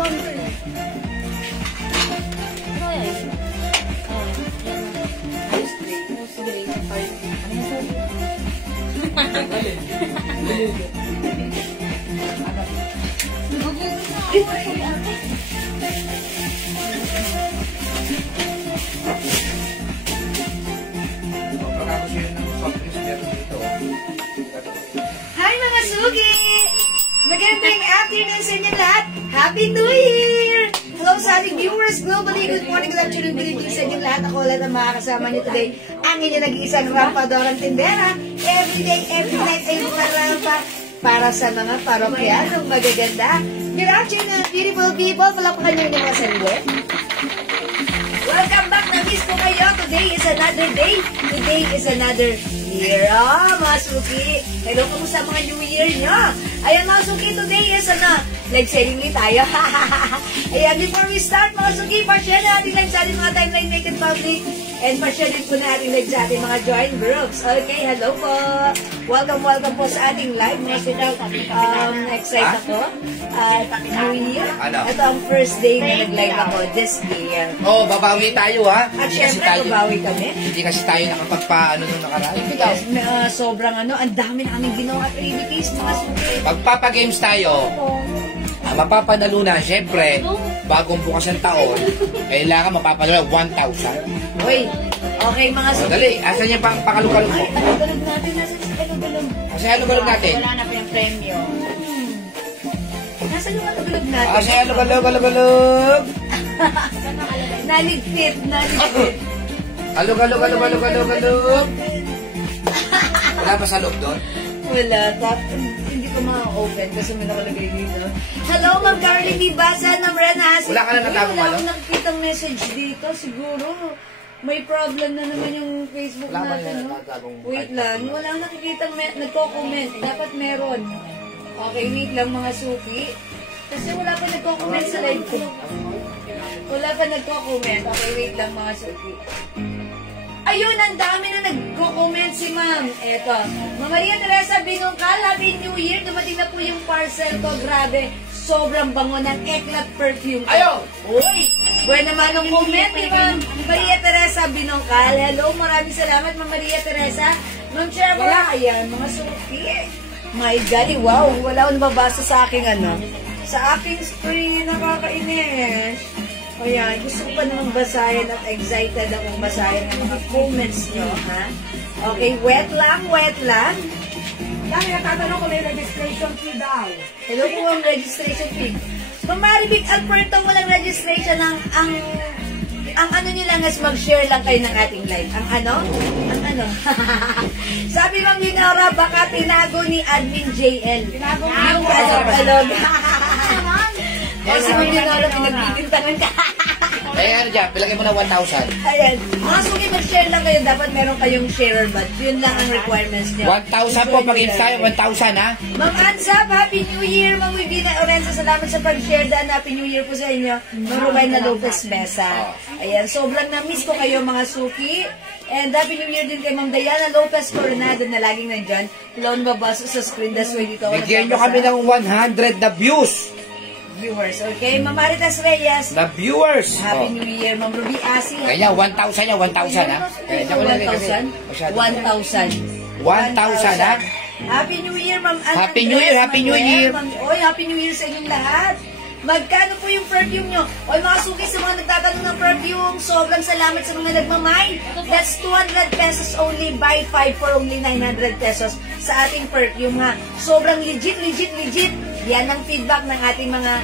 Hi mga sugi! Magandang afternoon sa inyo lahat! Happy New Year! Hello sa ating viewers globally. Good morning, good afternoon, good evening sa inyo lahat. Ako ulit ang makakasama niyo today. Ang inyo nag-iisang rampadorang tindera. Every day, every night ay rampa para sa mga parokyanong magaganda. Good afternoon, beautiful people. Palakpakan niyo yung mga sarili. Welcome back. Na-miss ko kayo. Today is another day. Today is another year. Mga suki. Hello, kamusta mga New Year nyo? Ayan mga suki, today is live selling ulit tayo. Ayan, before we start mga suki, pa-share na natin live sa ating mga timeline make it public. And pa-share din po na natin live sa ating mga join groups. Okay, hello po. Welcome, welcome po sa ating live. Excited ako. New Year. Ito ang first day na nag-live ako this year. Oh, babawi tayo ha. At syempre, babawi kami. Hindi kasi tayo nakapagpa-ano nung nakaraan. Yes, sobrang ang dami namin ginawa activities, mga suki. Pagpapagames tayo, mapapanalo na, syempre, bagong bukas ng taon, kailangan mapapanalo 1,000. Uy, okay mga suki. Dali, asan yung pakalog-kalog mo? Alog-alog natin, nasa alog-alog. Kasi alog-alog natin. Wala na po yung premyo. Nasa yung alog-alog natin? Kasi alog-alog. Naligpit. Alog. Wala pa sa loob doon? Wala. Hindi ko ma-open kasi may nakalagay dito. Hello, Ma'am Carly Bibasa ng Ranas. Wala ka na natagong Wala akong nakikitang message dito. Siguro, may problem na naman yung Facebook natin. No? Wait lang. Wala akong nakikitang nagko-comment. Dapat meron. Okay, wait lang mga suki. Kasi wala pa nagko-comment sa live ko. Wala pa nagko-comment. Okay, wait lang mga suki. Ayun, ang dami na nagko-comment si ma'am. Eto. Ma'am Maria Teresa Binungkal, Happy New Year. Dumating na po yung parcel ko. Grabe. Sobrang bango ng Eclat perfume ko. Ayaw! Uy! Buwan naman ang comment ni Ma'am Maria Teresa Binungkal. Hello, maraming salamat Ma'am Maria Teresa. Ma'am Cherbola. Ayan, mga suki. My God, wow. Wala akong nababasa sa aking sa aking screen. Nakakainis. Ayan, gusto ko pa naman basahin at excited akong basahin ang mga comments nyo, ha? Okay, wet lang. Dami natatanong ko may registration fee daw. Hello po ang registration fee. Kung Maribig Alberto, walang registration ang ano nyo lang is mag-share lang kayo ng ating live. Ang ano? Sabi Ma'am Linora, baka tinago ni Admin JL. Tinago mo yung alog-alog. Kasi Ma'am Linora, pinagbibintangan ka. Ano dyan, pilagay mo na 1,000. Ayan. Mga suki, mag-share lang kayo. Dapat meron kayong sharer bot. Yun lang ang requirements nyo. 1,000 po, pag-games tayo, 1,000 ha. Ma'am Ansap, Happy New Year. Ma'am Wibina Orenza, salamat sa pag-share daan. Happy New Year po sa inyo. Ma'am Rubayna Lopez Mesa. Ayan, sobrang na-miss ko kayo mga suki. And Happy New Year din kay Ma'am Diana Lopez Coronado na laging nandyan. Loan babasa sa screen. That's why dito ako bigyan nyo kami ng 100 na views. Viewers, okay? Ma'am Maritas Reyes. The viewers. Happy New Year. Ma'am Ruby Asi. Kaya 1,000 yan, 1,000 ha. 1,000? 1,000 ha. Happy New Year, Ma'am Ann Happy New Year, Happy New Year. Oy, Happy New Year sa inyong lahat. Magkano po yung perfume nyo? Oy, mga suki sa mga nagtatanong ng perfume, sobrang salamat sa mga nagmamay. That's 200 pesos only. Buy 5 for only 900 pesos sa ating perfume ha. Sobrang legit. Yan ang feedback ng ating mga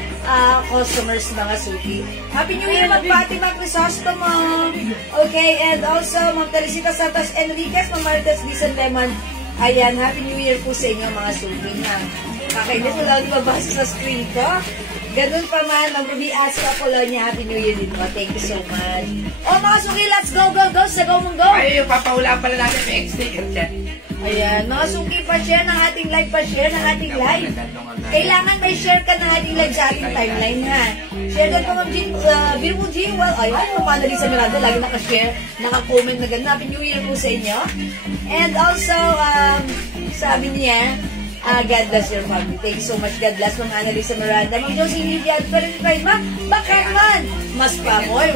customers, mga suki. Happy New Year, Ma'am Fatima Crisostomo. Okay, and also, Ma'am Teresita Santos Enriquez, Ma'am Marites Bisan Lemon. Ayan, Happy New Year po sa inyo, mga suki na. Kakainis, wala akong mabasa sa screen ko. Ganun pa man, Ma'am Ruby Aska Colonia, Happy New Year din po. Thank you so much. Oh, mga suki, let's go. Sa go mong go. Ay, yung papahulaan pala natin, may sticker dyan. Ayan, mga suki, pa-share ng ating live, Kailangan may share ka ng ating live sa ating timeline, ha? Share ka Ma'am Jean, Beautiful Jean, well, ayan, kumana rin sa Miranda, lagi naka-share, naka-comment na ganda. Happy New Year po sa inyo. And also, sabi niya, God bless your family. Thank you so much. God bless Ma'am Annalisa Miranda. Ma'am Josie Livia, verified ma? Baka man. Mas pamoy.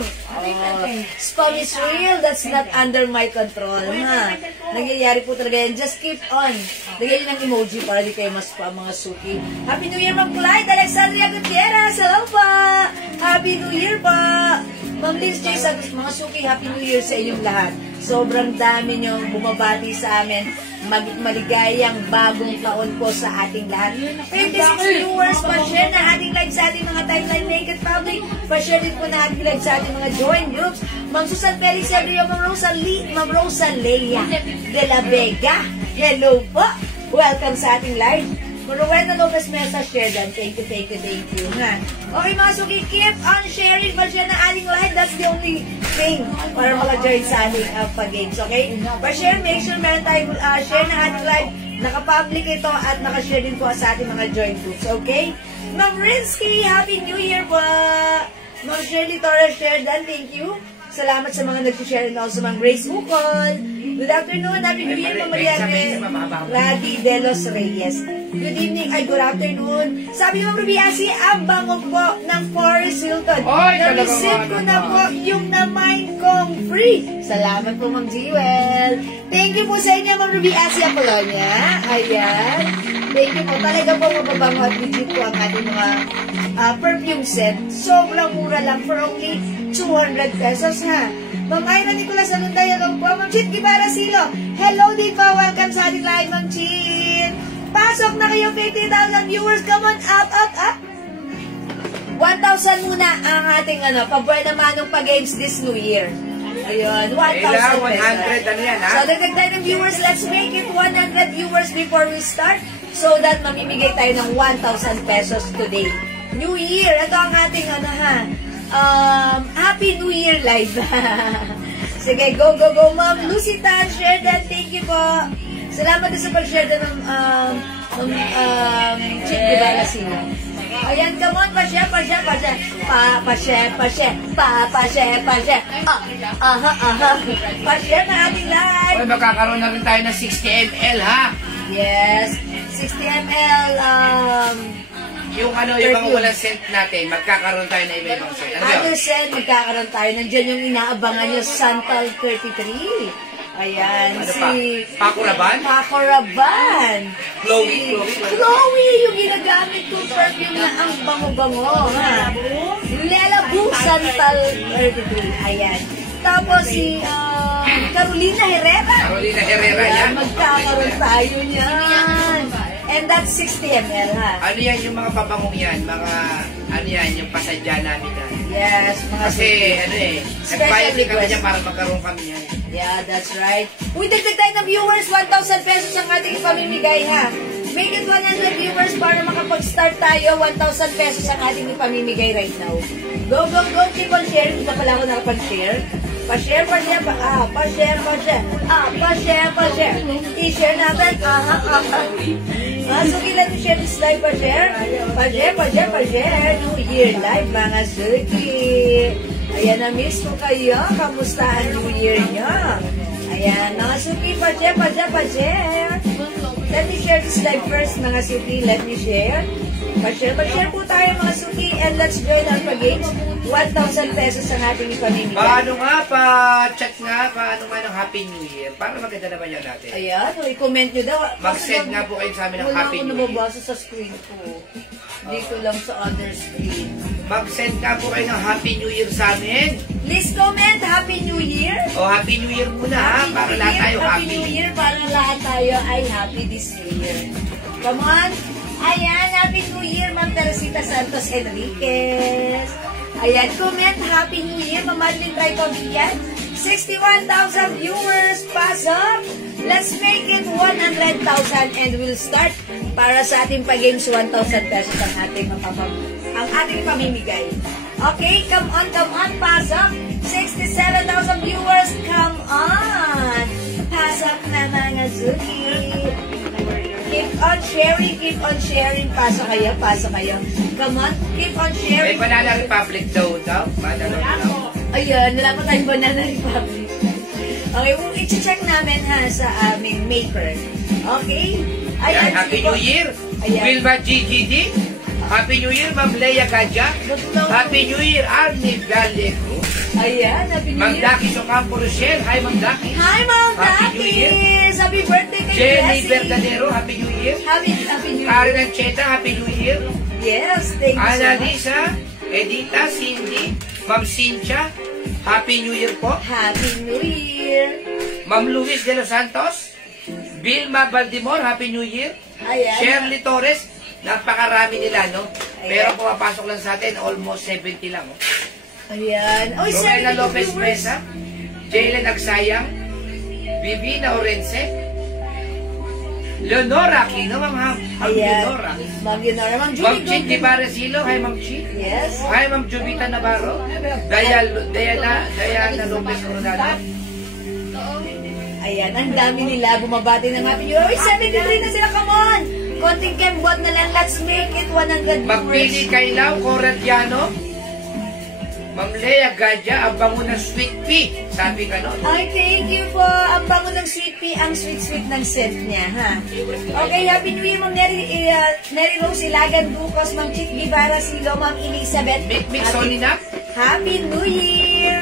Spam is real. That's not under my control. Ha? Nangyayari po talaga yan. Just keep on. Lagyan nyo ng emoji para di kayo mas spam mga suki. Happy New Year, Ma'am Clyde. Alexandria Gutierrez. Hello pa. Happy New Year pa. Ma'am Liz J. Santos, mga suki, Happy New Year sa inyong lahat. Sobrang dami nyo bumabati sa amin. Maligayang bagong taon po sa ating lahat. 26 viewers, pa-share na ating live sa ating mga timeline, make it public. Pa-share din po na ating live sa ating mga join groups. Ma'am Susan Felix Ebrio, Ma'am Rosalea de la Vega. Hello po. Welcome sa ating live. Rowena Lopez Mesa, share them. Thank you, thank you, thank you. Ha? Okay mga suki, keep on sharing. Pa-share na ating live. That's the only thing para maka-join sa ating pag-games. Okay? Pa-share, make sure meron tayong share na ating live. Naka-public ito at naka-share din po sa ating mga join groups. Okay? Ma'am Rinsky, Happy New Year po! Ma'am Shirley Torres, share done. Thank you. Salamat sa mga nag-share and also Ma'am Grace Bukol. Good afternoon. Happy New Year, Ma'am Mariane. Radi de los Reyes. Good evening. Ay, good afternoon. Sabi ni Ma'am Rubiasi, ang bango po ng Forest Hilton. Na-receive ko na po yung na-mine kong free. Salamat po, Ma'am Jewel. Thank you po sa inyo, Ma'am Rubiasi Apolonia. Ayan. Thank you po. Talaga po mababango at legit po ang ating mga perfume set. Sobrang mura lang for only 200 pesos, ha? Ma'am Ira Nicolas Alunday, hello po. Ma'am Chit Gibara Silo, hello din po. Welcome sa ating live, Ma'am Chit. Pasok na kayo, 50,000 viewers. Come on, up, up, up. 1,000 muna ang ating pabuena manong pag-games this New Year. Ayun, 1,000 pesos. 100, ano yan, ha? So, dagdag ng viewers. Let's make it 100 viewers before we start so that mamimigay tayo ng 1,000 pesos today. New Year. Ito ang ating, Happy New Year live. Sige, go, go, go, Ma'am Lucy Tan. Share that. Thank you po. Salamat din sa pag-share din ng Chick Gibara sila. Ayan, come on, pa-share, pa-share, pa-share. Pa-share, pa-share. Pa-share, pa-share. Pa-share na ating live. Oy, magkakaroon na rin tayo ng 60 ml, ha? Yes, 60 ml, yung mga walang scent natin, magkakaroon tayo na iba-ibang scent. Ano other scent, magkakaroon tayo. Nandiyan yung inaabangan nyo, Santal 33. Ayan, ano si... Paco Rabanne? Paco Rabanne. Chloe. Chloe, yung ginagamit kong perfume na ang bango-bango. Ha? Lela Boo, Santal 33. Ayan. Tapos si Carolina Herrera. Carolina Herrera Ayan, yan. magkakaroon tayo niyan. And that's 60 ml, ha? Ano yan yung mga babangong yan? Mga, ano yan, yung pasadya namin yan. Yes, mga Kasi, nagbayad din kami request. niya para magkaroon kami yan. Yeah, that's right. Uy, dagdag tayo ng viewers, 1,000 pesos ang ating ipamimigay, ha? Make it 100 viewers para makapag-start tayo, 1,000 pesos ang ating ipamimigay right now. Go, go, go, keep on sharing. Hindi pa pala ako nakapag-share. Pa-share, pa-share, pa-share, pa-share. Pa-share, pa-share. I-share natin. Suki, let me share this live, pa-share. Pa-share, pa-share, pa-share. New Year live, mga Suki. Ayan, na-miss ko kayo. Kamusta ang New Year nyo? Ayan, mga Suki, pa-share, pa-share, pa-share. Let me share this live first, mga Suki. Let me share. Pa-share, pa-share po tayo, mga Suki. And let's join our pag-games. 1,000 pesos ang ating ipamimigay. Paano nga pa, chat nga, paano nga ng Happy New Year? Para maganda naman yan natin. Ayan, i-comment nyo daw. Mag-send nga po kayo sa amin ng Happy New Wala Year. ako nababasa sa screen ko. Dito lang sa other screen. Mag-send nga po kayo ng Happy New Year sa amin. Please comment, Happy New Year. O Happy New Year muna, ha? Para lahat tayo Happy New happy. Year, para lahat tayo ay happy this year. Come on. Ayan, Happy New Year, Ma'am Teresita Santos Enriquez. Ayan, comment, Happy New Year, Ma'am Madeline Traicovillan. 61,000 viewers, pass up. Let's make it 100,000 and we'll start para sa ating pag-games 1,000 pesos ang ating pamimigay. Okay, come on, pass up. 67,000 viewers, come on. Pass up na mga Zuki. Keep on sharing. Pasok kayo. Come on, keep on May sharing. Banana Republic daw. Banana Republic. Ayun, wala pa tayong Banana Republic. Okay, i-check namin ha sa aming maker. Okay? Ayan, Happy sige po. New Year. Ayan. Vilma GGD. Happy New Year, Ma'am Leia Gadya. Happy New Year, Arnie Vallejo. Ayan, Happy New Ma'am Year. Dakis Ocampo Rochelle. Hi, Ma'am Dakis. Hi, Ma'am Happy New Year. Dakis! Happy birthday kay Jenny Jessie. Verdanero, Happy New Year. Happy New Year. Karen Ancheta, Happy New Year. Yes, thank you so much. Annalisa, Edita, Cindy, Ma'am Cynthia, Happy New Year po. Happy New Year. Ma'am Luis de los Santos, Vilma Baldimor, Happy New Year. Ayan. Shirley Torres, napakarami nila, no? Ayan. Pero pumapasok lang sa atin, almost 70 lang, oh. Ayan. Oy, Romela 70 Lopez viewers. Mesa, Jaylen Agsayang, Vivina Orense, Leonora Aquino, Ma'am Ayan. Leonora. Ma'am Leonora. Ma'am Ma'am Julie. Chit Ibarresilo, hi Ma'am Chit. Yes. Hi Ma'am Jovita Navarro, Diana Lopez Coronado. Ayan, ang dami nila bumabati ng Happy New Year. Oy, 73 na sila, come on! Konting kembot na lang, let's make it 100 Magpili viewers. Kailaw, Coradiano, Ma'am Leia Gadya, ang bango ng sweet pea. Sabi ka no? Ay, thank you po. Ang bango ng sweet pea, ang sweet-sweet ng scent niya, ha? Okay, Happy New Year, Ma'am Neri Rose Ilagan Ducos, Ma'am Chick Guevara Silo, Ma'am Elizabeth. Mik Solina, Happy New Year!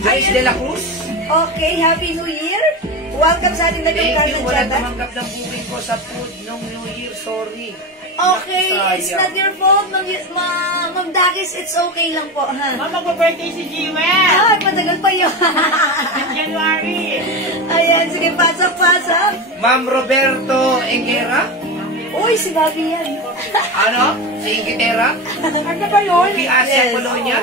Joyce de la Cruz. Okay, Happy New Year! Welcome sa ating naging Thank you, wala Carmen tumanggap ng booking ko sa food nung New Year, sorry. Okay, it's Sayang. not your fault, Ma'am Dakis. It's okay lang po, ha? Ma'am, magpa-birthday si Jewel. Ay, matagal pa yun. January. Ayan, sige, pasok. Ma'am Roberto Engera, Uy, si Bobby yan. ano? Si Inglaterra, Ano ba yun? si Asia Yes. Polonia.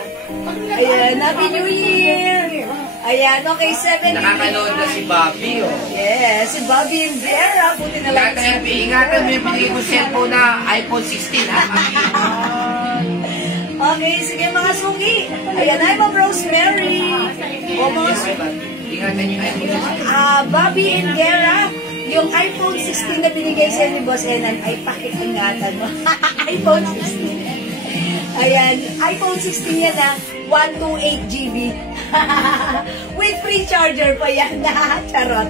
Ayan, Happy New Year. Ayan, okay, 7. Nakakanood na si Bobby, oh. Yes, si Bobby and Vera. Buti na lang. Ingatan mo yung binigay ko cellphone na iPhone 16, ha? Okay, sige mga suki. Ayan, ay, Ma'am Rosemary. O mga suki. Ingatan yung iPhone 16. Bobby and Vera, yung iPhone 16 na binigay sa ni Boss Enan, ay pakingatan mo. iPhone 16. Ayan, iPhone 16 yan na 128 GB. With free charger pa yan. Charot.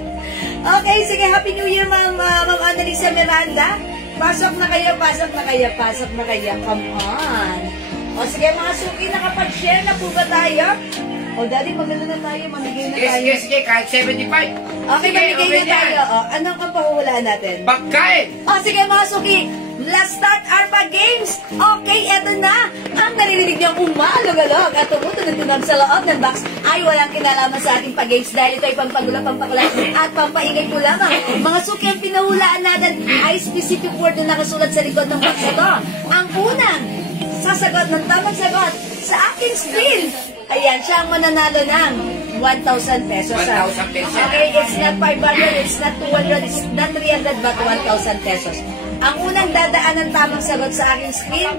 Okay, sige, Happy New Year, Ma'am Annalisa Miranda. Pasok na kayo. Come on. O sige, mga suki, nakapag-share na po ba tayo? O, Daddy, maganda na tayo. Mamigay na tayo. Sige, kahit 75. Okay, mamigay na tayo. O, anong ang pahuhulaan natin? Pagkain! O, sige mga suki, let's start our games. Okay, eto na. Ang naririnig niyang umalog-alog at tumutunog-tunog sa loob ng box ay walang kinalaman sa ating pag-games dahil ito ay pampagula, pampakulat at pampaingay po lamang. Mga suki, ang pinahulaan natin ay specific word na nakasulat sa likod ng box ito. Ang unang sasagot ng tamang sagot sa aking screen. Ayan, siya ang mananalo ng 1,000 pesos. 1,000 pesos. Okay, it's not 500, it's not 200, it's not 300, but 1,000 pesos. Ang unang dadaan ng tamang sagot sa aking screen,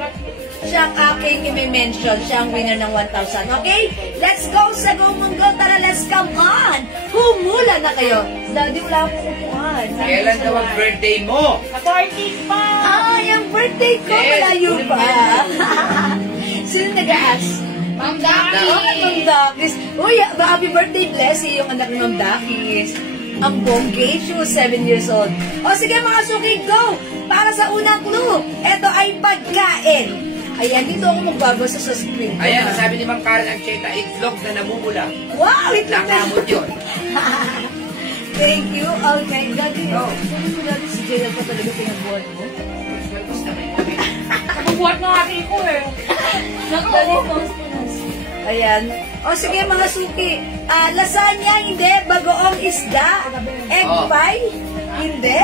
siya ang aking i-mention. Siya ang winner ng 1,000. Okay? Let's go sa Go Munggo. Tara, let's come on. Humula na kayo. Daddy, wala akong upuan. Kailan daw ang birthday mo? Sa 40 pa. Yung birthday ko, Yes, malayo ulit pa. mo Sino nag-aas? Ma'am Daki. Ma'am Dakis. Uy, happy birthday, Blessy, yung anak ng Ma'am Dakis. Ang bonggesyo, 7 years old. O sige mga suki, go! Para sa unang clue, ito ay pagkain. Ayan, dito ako magbabasa sa screen ko. Ayan, sabi ni Ma'am Karen Ancheta, itlog na namumula. Wow, ito na. Nakamot yun. Thank you. Okay, Daddy. Oh, Daddy, si Jayla pa talaga pinag-board mo. Nabubuhat ng aking ko eh. Daddy, ayan. O sige mga suki, lasagna hindi, bagoong isda, egg pie, hindi.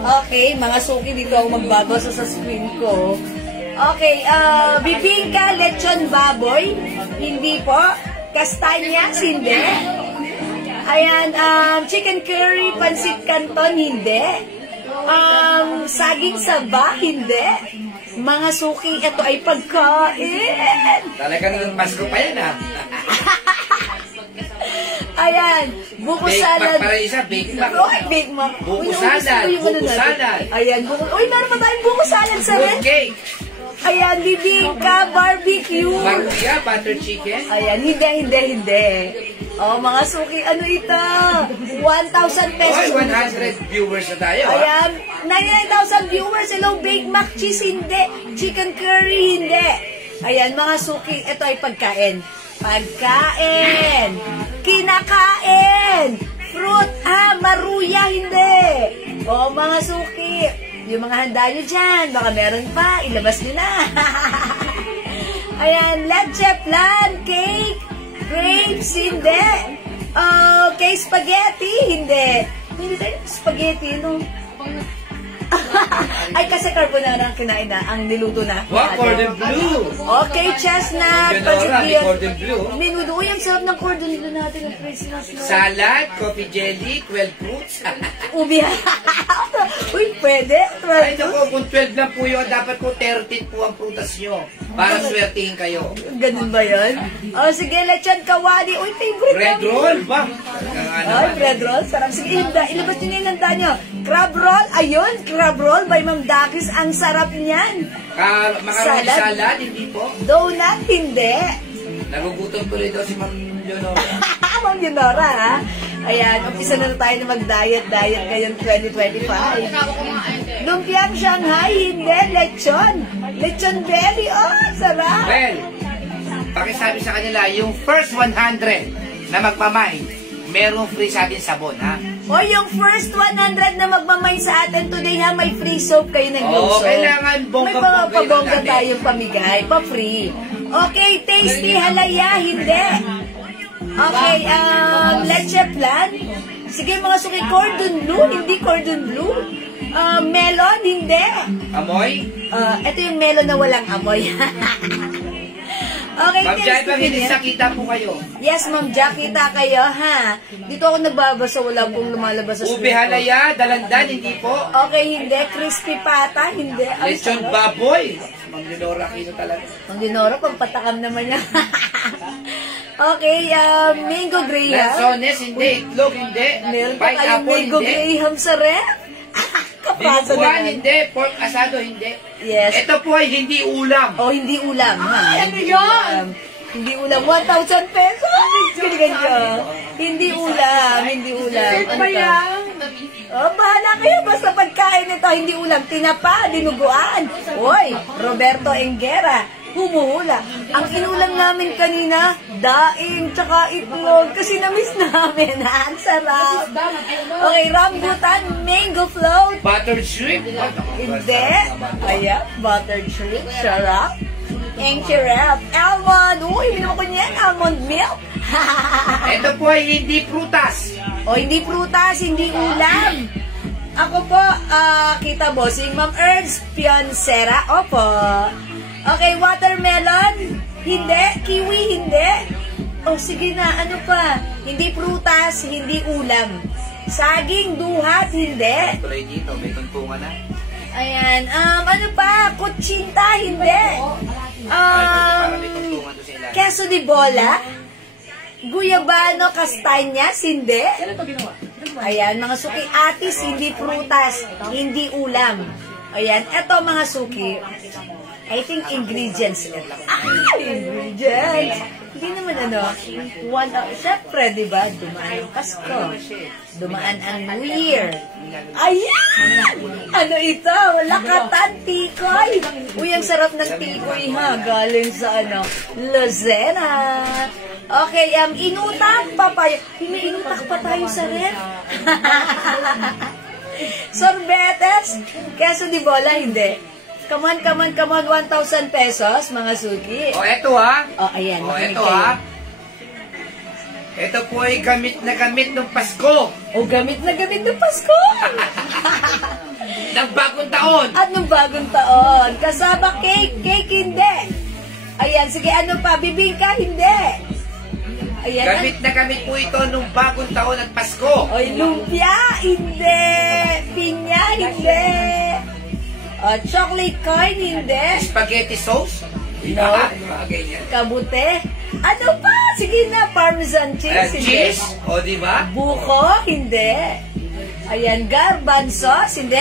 Okay, mga suki, dito ako magbabasa sa screen ko. Okay, bibingka, lechon, baboy, hindi po. Kastanyas, hindi. Ayan, chicken curry, pansit canton, hindi. Saging saba, hindi. Mga suki, ito ay pagkain. Talagang yung Pasko pa yan, ha? Ayan, buko Bake salad. Mac para isa, Bake Mac. Uy, Bake Mac. Buko Uy, naubos salad, ko yung ano buko natin. salad. Ayan, buko. Uy, meron pa tayong buko salad sa rin. Good cake. Ayan, bibingka, barbecue. Maruya, butter chicken. Ayan, hindi. Oh, mga suki, ano ito? 1,000 pesos. Oy, 100 viewers na tayo. Ayan, 99,000 viewers. Hello, Big Mac cheese, hindi. Chicken curry, hindi. Ayan, mga suki, ito ay pagkain. Pagkain. Kinakain. Fruit, maruya, hindi. O, mga suki, yung mga handa nyo dyan, baka meron pa, ilabas nyo na. Ayan, leche flan, cake, grapes, hindi. Okay, spaghetti, hindi. Hindi tayo spaghetti, no? Ay, kasi carbonara ang kinain na, ang niluto na. Wow, cordon bleu. Okay, chestnut, Leonora, may cordon bleu. Menudo. Uy, ang sarap ng cordon bleu natin ng Christmas. No? Salad, coffee jelly, 12 fruits. Ubi. Uy, pwede. Ay, naku, kung 12 lang po yun, dapat po 13 po ang prutas nyo. Para swertihin kayo. Ganun ba yun? Oh, sige, lechon kawali. Uy, favorite Bread namin. roll ba? Ay, bread roll. Sarap. Sige, ilabas nyo na yung handa nyo. Crab roll. Ayun, crab roll by Ma'am Dakis. Ang sarap niyan. Macaroni salad, hindi po. Donut, hindi. Nagugutom tuloy daw si Ma'am Leonora. Ma'am Leonora, ha? Ayan, umpisa na tayo na mag-diet ngayon 2025. Lumpiang Shanghai, hindi. Lechon. Lechon belly. Oh, sarap. Well, pakisabi sa kanila, yung first 100 na magmamay, merong free sa atin sabon, ha? O, yung first 100 na magmamay sa atin today, ha, may free soap kayo ng Oo, soap. kailangan bongga-bongga may pabongga natin. tayong pamigay, pa-free. Okay, tasty halaya, hindi. Okay, leche flan. Sige, mga suki, cordon bleu, hindi cordon bleu. Melon, hindi. Amoy? Ito yung melon na walang amoy. Okay, Ma'am Jai, tasty pag din hindi yan. sakita po kayo. Yes, Ma'am Jack, kita kayo, ha? Dito ako nagbabasa, wala pong lumalabas sa Ube screen ko. halaya, dalandan, hindi po. Okay, hindi. Crispy pata, hindi. Ang Lechon sarap. baboy. Ma'am Leonora, kino talaga. Ang dinora, pampatakam naman niya. Okay, mango graham. Lanzones, hindi. Itlog, hindi. Meron pa kayong Pineapple, mango hindi. graham sa ref? Kapasa Dinuguan, naman. hindi. Pork asado, hindi. Yes. Ito po ay hindi ulam. Oh, hindi ulam, ha? Ano yun? Hindi ulam. 1,000 pesos. Kinigan nyo. Hindi ulam. Hindi ulam. Ano ba yan? Oh, bahala kayo. Basta pagkain nito, hindi ulam. Tinapa, dinuguan. Hoy, Roberto Engera, humuhula. Ang inulam namin kanina, daing, tsaka itlog. Kasi na-miss namin. Ang sarap. Okay, rambutan, mango float. Buttered shrimp. Hindi. Ayan, buttered shrimp. Sarap. Ang sarap. Almond. Uy, minum ko niyan. Almond milk. Ito po ay hindi prutas. O, hindi prutas, hindi ulam. Ako po, kita bossing, Ma'am Herbs Piancera. Opo. Okay, watermelon. Hindi. Kiwi, hindi. O, sige na, ano pa? Hindi prutas, hindi ulam. Saging, duhat, hindi. Tuloy dito, may tuntungan na. Ayan, ano pa? Kutsinta, hindi. Para may tuntungan to sa ilalim. Queso de bola. Guyabano Castañas, hindi. Ayan, mga suki. Atis, hindi prutas, hindi ulam. Ayan, eto mga suki. I think ingredients ito. Ingredients! Hindi naman syempre, di ba? Dumaan ang Pasko. Dumaan ang New Year. Ayan! Ano ito? Lakatan, tikoy. Uy, ang sarap ng tikoy, ha? Galing sa, Lucena. Okay, inutak pa pa. May inutak pa tayo sa ref. Sorbetes. Queso de bola, hindi. Come on, 1,000 pesos, mga suki. O, eto ha. Oh, ayan. O, makinig eto kayo. ha. Ito po ay gamit na gamit ng Pasko. O, gamit na gamit ng Pasko. Ng bagong taon. At nung bagong taon. Kasama cake. Cake, hindi. Ayan, sige, ano pa? Bibingka, hindi. Ayan. Gamit na gamit po ito nung bagong taon at Pasko. Oy, lumpia, hindi. Pinya, hindi. Chocolate coin, hindi. Spaghetti sauce. No. Mga ganyan. Kabute. Ano pa? Sige na, Parmesan cheese, hindi. Cheese. O, di ba? Buko, hindi. Ayan, garbanzos, hindi.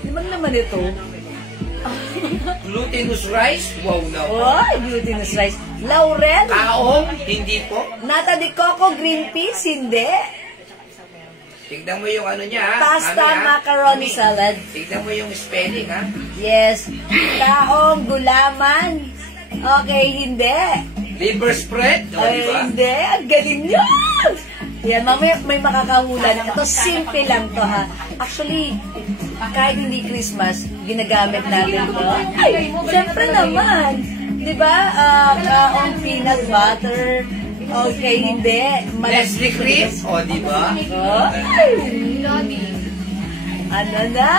Limang naman ito. Glutinous rice? Wow na. Oh, glutinous rice. Laurel. Taong? Hindi po. Nata de coco, green peas, hindi. Tignan mo yung ano niya, ha? Pasta, Mami, ha? macaroni Mami, salad. Tignan mo yung spelling, ha? Yes. Taong, gulaman. Okay, hindi. Liver spread? O, Ay, di ba? hindi. Ang galing nyo! Yan, mamaya may makakahula na. Ito, simple lang to, ha. Actually, kahit hindi Christmas, ginagamit natin to. Ay, syempre naman. Di ba? On peanut butter. Okay, hindi. Nestle cream? O, di ba? Ay! Ano na?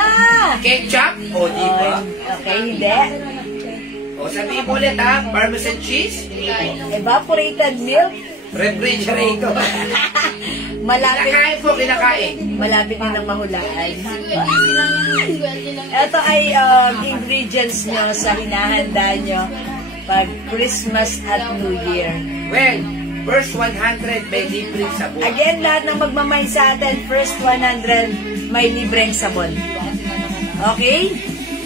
Ketchup? O, di ba? Okay, hindi. O, sabihin mo ulit, ha? Parmesan cheese? Hindi po. Evaporated milk. Refrigerator. Malapit. Kinakain po, kinakain. Malapit na ng mahulaan. Ito ay ingredients nyo sa hinahanda nyo pag Christmas at New Year. Well, first 100 may libreng sabon. Again, lahat ng magmamay sa atin, first 100 may libreng sabon. Okay?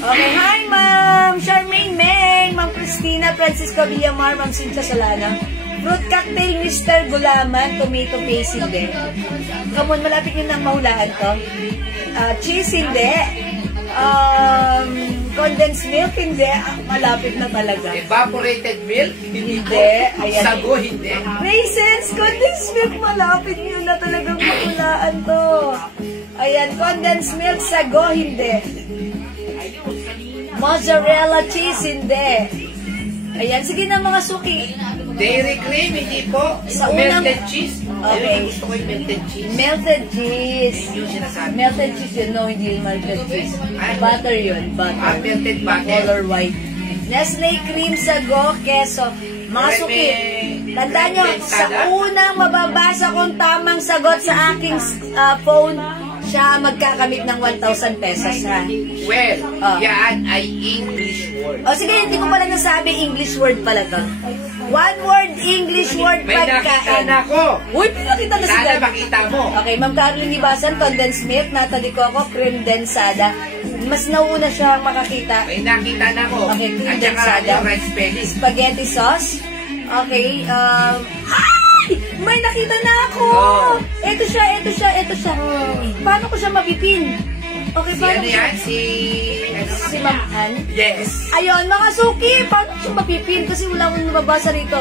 Okay, hi Ma'am Charmaine Meng, Ma'am Christina Francisco Villamar, Ma'am Cynthia Solana. Fruit cocktail, Mr. Gulaman, tomato paste, hindi. Come on, malapit nyo nang mahulaan to. Cheese, hindi. Condensed milk, hindi. Malapit na talaga. Evaporated milk? Hindi po. Hindi. Ayan. Sago, hindi. Raisins, condensed milk, malapit nyo na talagang mahulaan to. Ayan, condensed milk, sago, hindi. Mozzarella cheese, hindi. Ayan, sige na mga suki. Dairy cream, hindi po. Sa unang- Melted cheese? Okay. Ayun, gusto ko yung melted cheese. Melted cheese. Yun yung sinasabi. Melted cheese yun. No, hindi yung melted cheese. Butter yun. Butter. Melted butter. Color white. Nestle cream, sago, keso. Mga suki, tandaan nyo, sa unang mababasa kong tamang sagot sa aking phone, siya magkakamit ng 1,000 pesos, ha? Well, Ah. yan ay English word. O sige, hindi ko pala nasabi English word pala to. One word, English word, May nakita pagkain. na ako. Uy, pinakita na Sana sila. makita mo. Okay, Ma'am Carolyn Libasan, condensed milk, nata de coco, cream densada. Mas nauna siyang makakita. May nakita na ako. Okay, cream At saka densada. yung rice belly. Spaghetti sauce. Okay, ay! May nakita na ako! Oh. Ito siya, ito siya, ito siya. Paano ko siya mapipin? Okay, Si paano ano ko siya? yan? Si Ma'am Ann. Yes. Ayun, mga suki, paano ko siya mapipin? Kasi wala akong nababasa rito.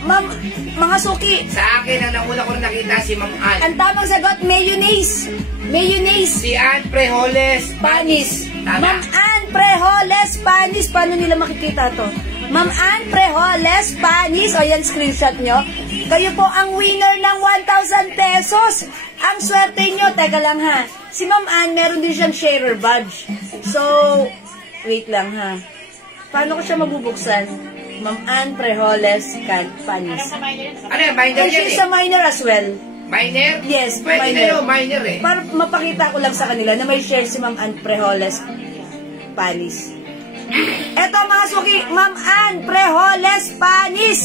Ma'am, mga suki, Sa akin, ang nauna ko nakita si Ma'am Ann. ang tamang sagot, mayonnaise. Mayonnaise. Si Ann Prejoles Panis. Tama. Ma'am Ann Prejoles Panis. Paano nila makikita to? Ma'am Ann Prejoles Panis. O yan, screenshot nyo. Kayo po ang winner ng 1,000 pesos. Ang swerte nyo, teka lang ha. Si Ma'am Ann, meron din siyang sharer badge. So, wait lang ha. Paano ko siya mabubuksan? Ma'am Ann Prejoles Panis. Ano yan? Minor And yan she's eh. a minor as well. Minor? Yes, Pwede minor. na yun, minor eh. Para mapakita ko lang sa kanila na may share si Ma'am Ann Prejoles Panis. Eto mga suki, Ma'am Ann Prejoles Panis.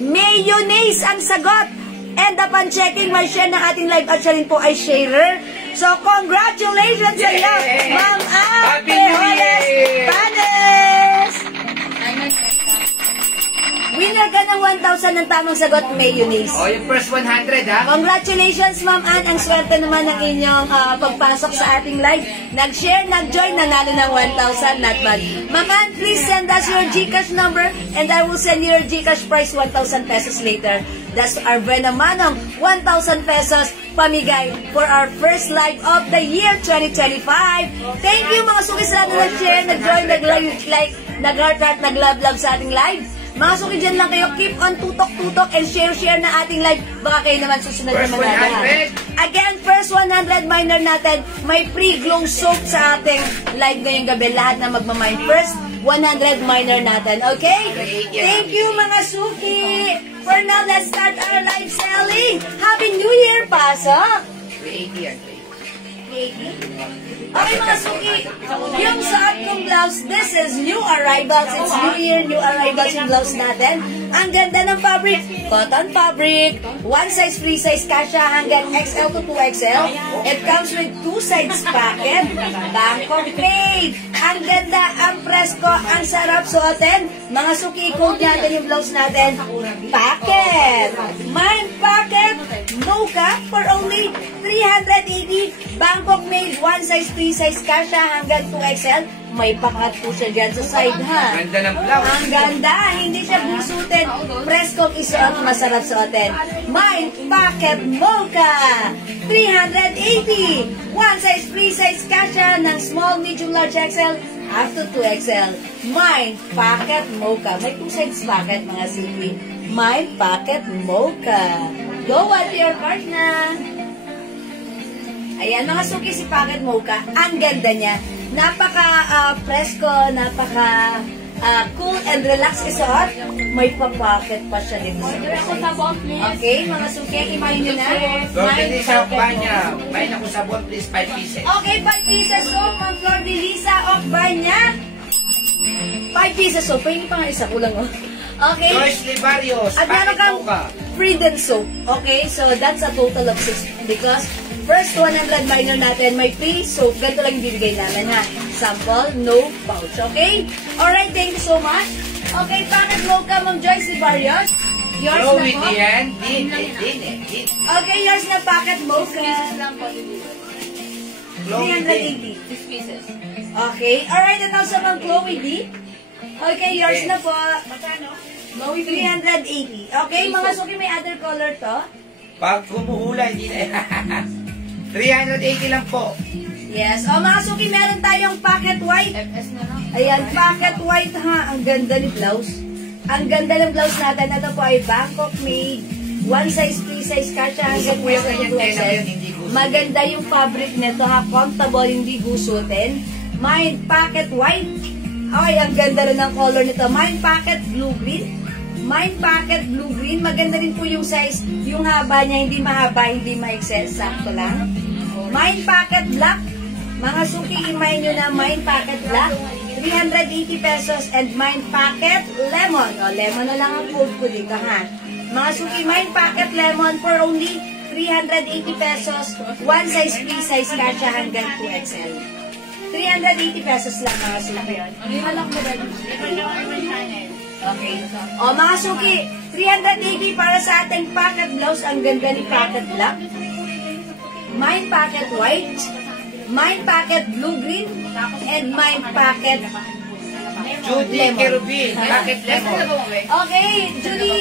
Mayonnaise ang sagot. And upon checking, may share ng ating live at siya rin po ay sharer. So, congratulations sa iyo, Yay! Ma'am Ann Happy New Prejoles Year! Panis. Winner ka ng 1,000 ng tamang sagot, mayonnaise. O, yung first 100 ha. Congratulations, Ma'am Ann. Ang swerte naman ng inyong pagpasok sa ating live. Nag-share, nag-join, nanalo ng 1,000. Not bad. Ma'am Ann, please send us your GCash number and I will send you your GCash price 1,000 pesos later. That's our Buena Manong 1,000 pesos pamigay for our first live of the year 2025. Thank you mga suki sa lahat na nag-share, nag-join, nag-like, nag-heart-heart, nag-love-love sa ating live. Mga suki dyan lang kayo, keep on tutok-tutok and share na ating live. Baka kayo naman susunod First naman natin. 100. Again, first 100 minor natin, may free glow soap sa ating live ngayong gabi. Lahat na magmamine. First 100 minor natin, okay? Thank you mga suki. For now, let's start our live selling. Happy New Year, pasok! 380 yan. 380. Okay mga suki, yung suot kong blouse, this is new arrivals. It's new year, new arrivals yung blouse natin. Ang ganda ng fabric, cotton fabric, one size, free size kasha hanggang XL to 2XL. It comes with 2 sides pocket, Bangkok made. Ang ganda, ang presko, ang sarap suotin. Mga suki, code natin yung blouse natin. Pocket. Mine pocket, mocha for only 380. Bangkok made, one size, free size kasha hanggang 2XL. May pakat po siya dyan sa side, ha? Ganda ng blouse. Ang ganda. Hindi siya busutin. Preskong isuot, masarap suotin. Mine Pocket Mocha. 380. One size, free size kasha ng small, medium, large XL up to 2XL. Mine Pocket Mocha. May 2 sides pocket, mga silly. Mine Pocket Mocha. Go at your partner. Ayan, mga suki, si Pocket Mocha. Ang ganda niya. Napaka-presko, napaka-cool and relax isuot. May pa-pocket pa siya dito. Okay, mga suki, imayin nyo na. Flor de Lisa of Banya. May naku sabon, please, 5 pieces. Okay, 5 pieces soap, ang Flor de Lisa of Banya. 5 pieces soap, pahingi pa nga isa, kulang oh. Okay. Joyce Libarios, At meron Pocket kang Mocha. Freedom soap. Okay, so that's a total of 6 because first 100 minor natin, may free soap. Ganito lang yung bibigay namin, ha? Sample, no pouch. Okay? Alright, thank you so much. Okay, Pocket Mocha, Ma'am Joyce Libarios. Yours Chloe na po. Dian, Din. Okay, yours na Pocket Mocha. Chloe Din. 380. Okay, alright, ito sa Ma'am Chloe D. Okay, yours na po. Chloe 380. Okay, mga suki, may other color to. Pag humuhula, hindi na. 380 lang po. Yes. O, mga suki, meron tayong pocket white. Ayan, pocket white ha. Ang ganda ni blouse. Ang ganda ng blouse natin. Ito po ay Bangkok made. One size, free size kasha. Hanggang Gusto ko yung sa ganyan, tela yun, hindi gusto. Maganda yung fabric nito ha. Comfortable, hindi gusutin. Mine pocket white. Ay, ang ganda rin ng color nito. Mine pocket blue-green. Mine pocket blue-green. Maganda rin po yung size. Yung haba niya, hindi mahaba, hindi maikse. Sakto lang. Mine pocket black. Mga suki, imayin nyo na Mine pocket black. 380 pesos. And Mine pocket lemon. O, lemon na lang ang code ko dito, ha. Mga suki, Mine pocket lemon for only 380 pesos. One size, free size kasha hanggang 2XL. 380 pesos lang, mga suki. Okay. O, mga suki, 380 para sa ating pocket blouse. Ang ganda ni pocket black. Mine pocket white. Mine pocket blue-green. And mine pocket Judy lemon. Kerubin, Pocket Lemon. Okay,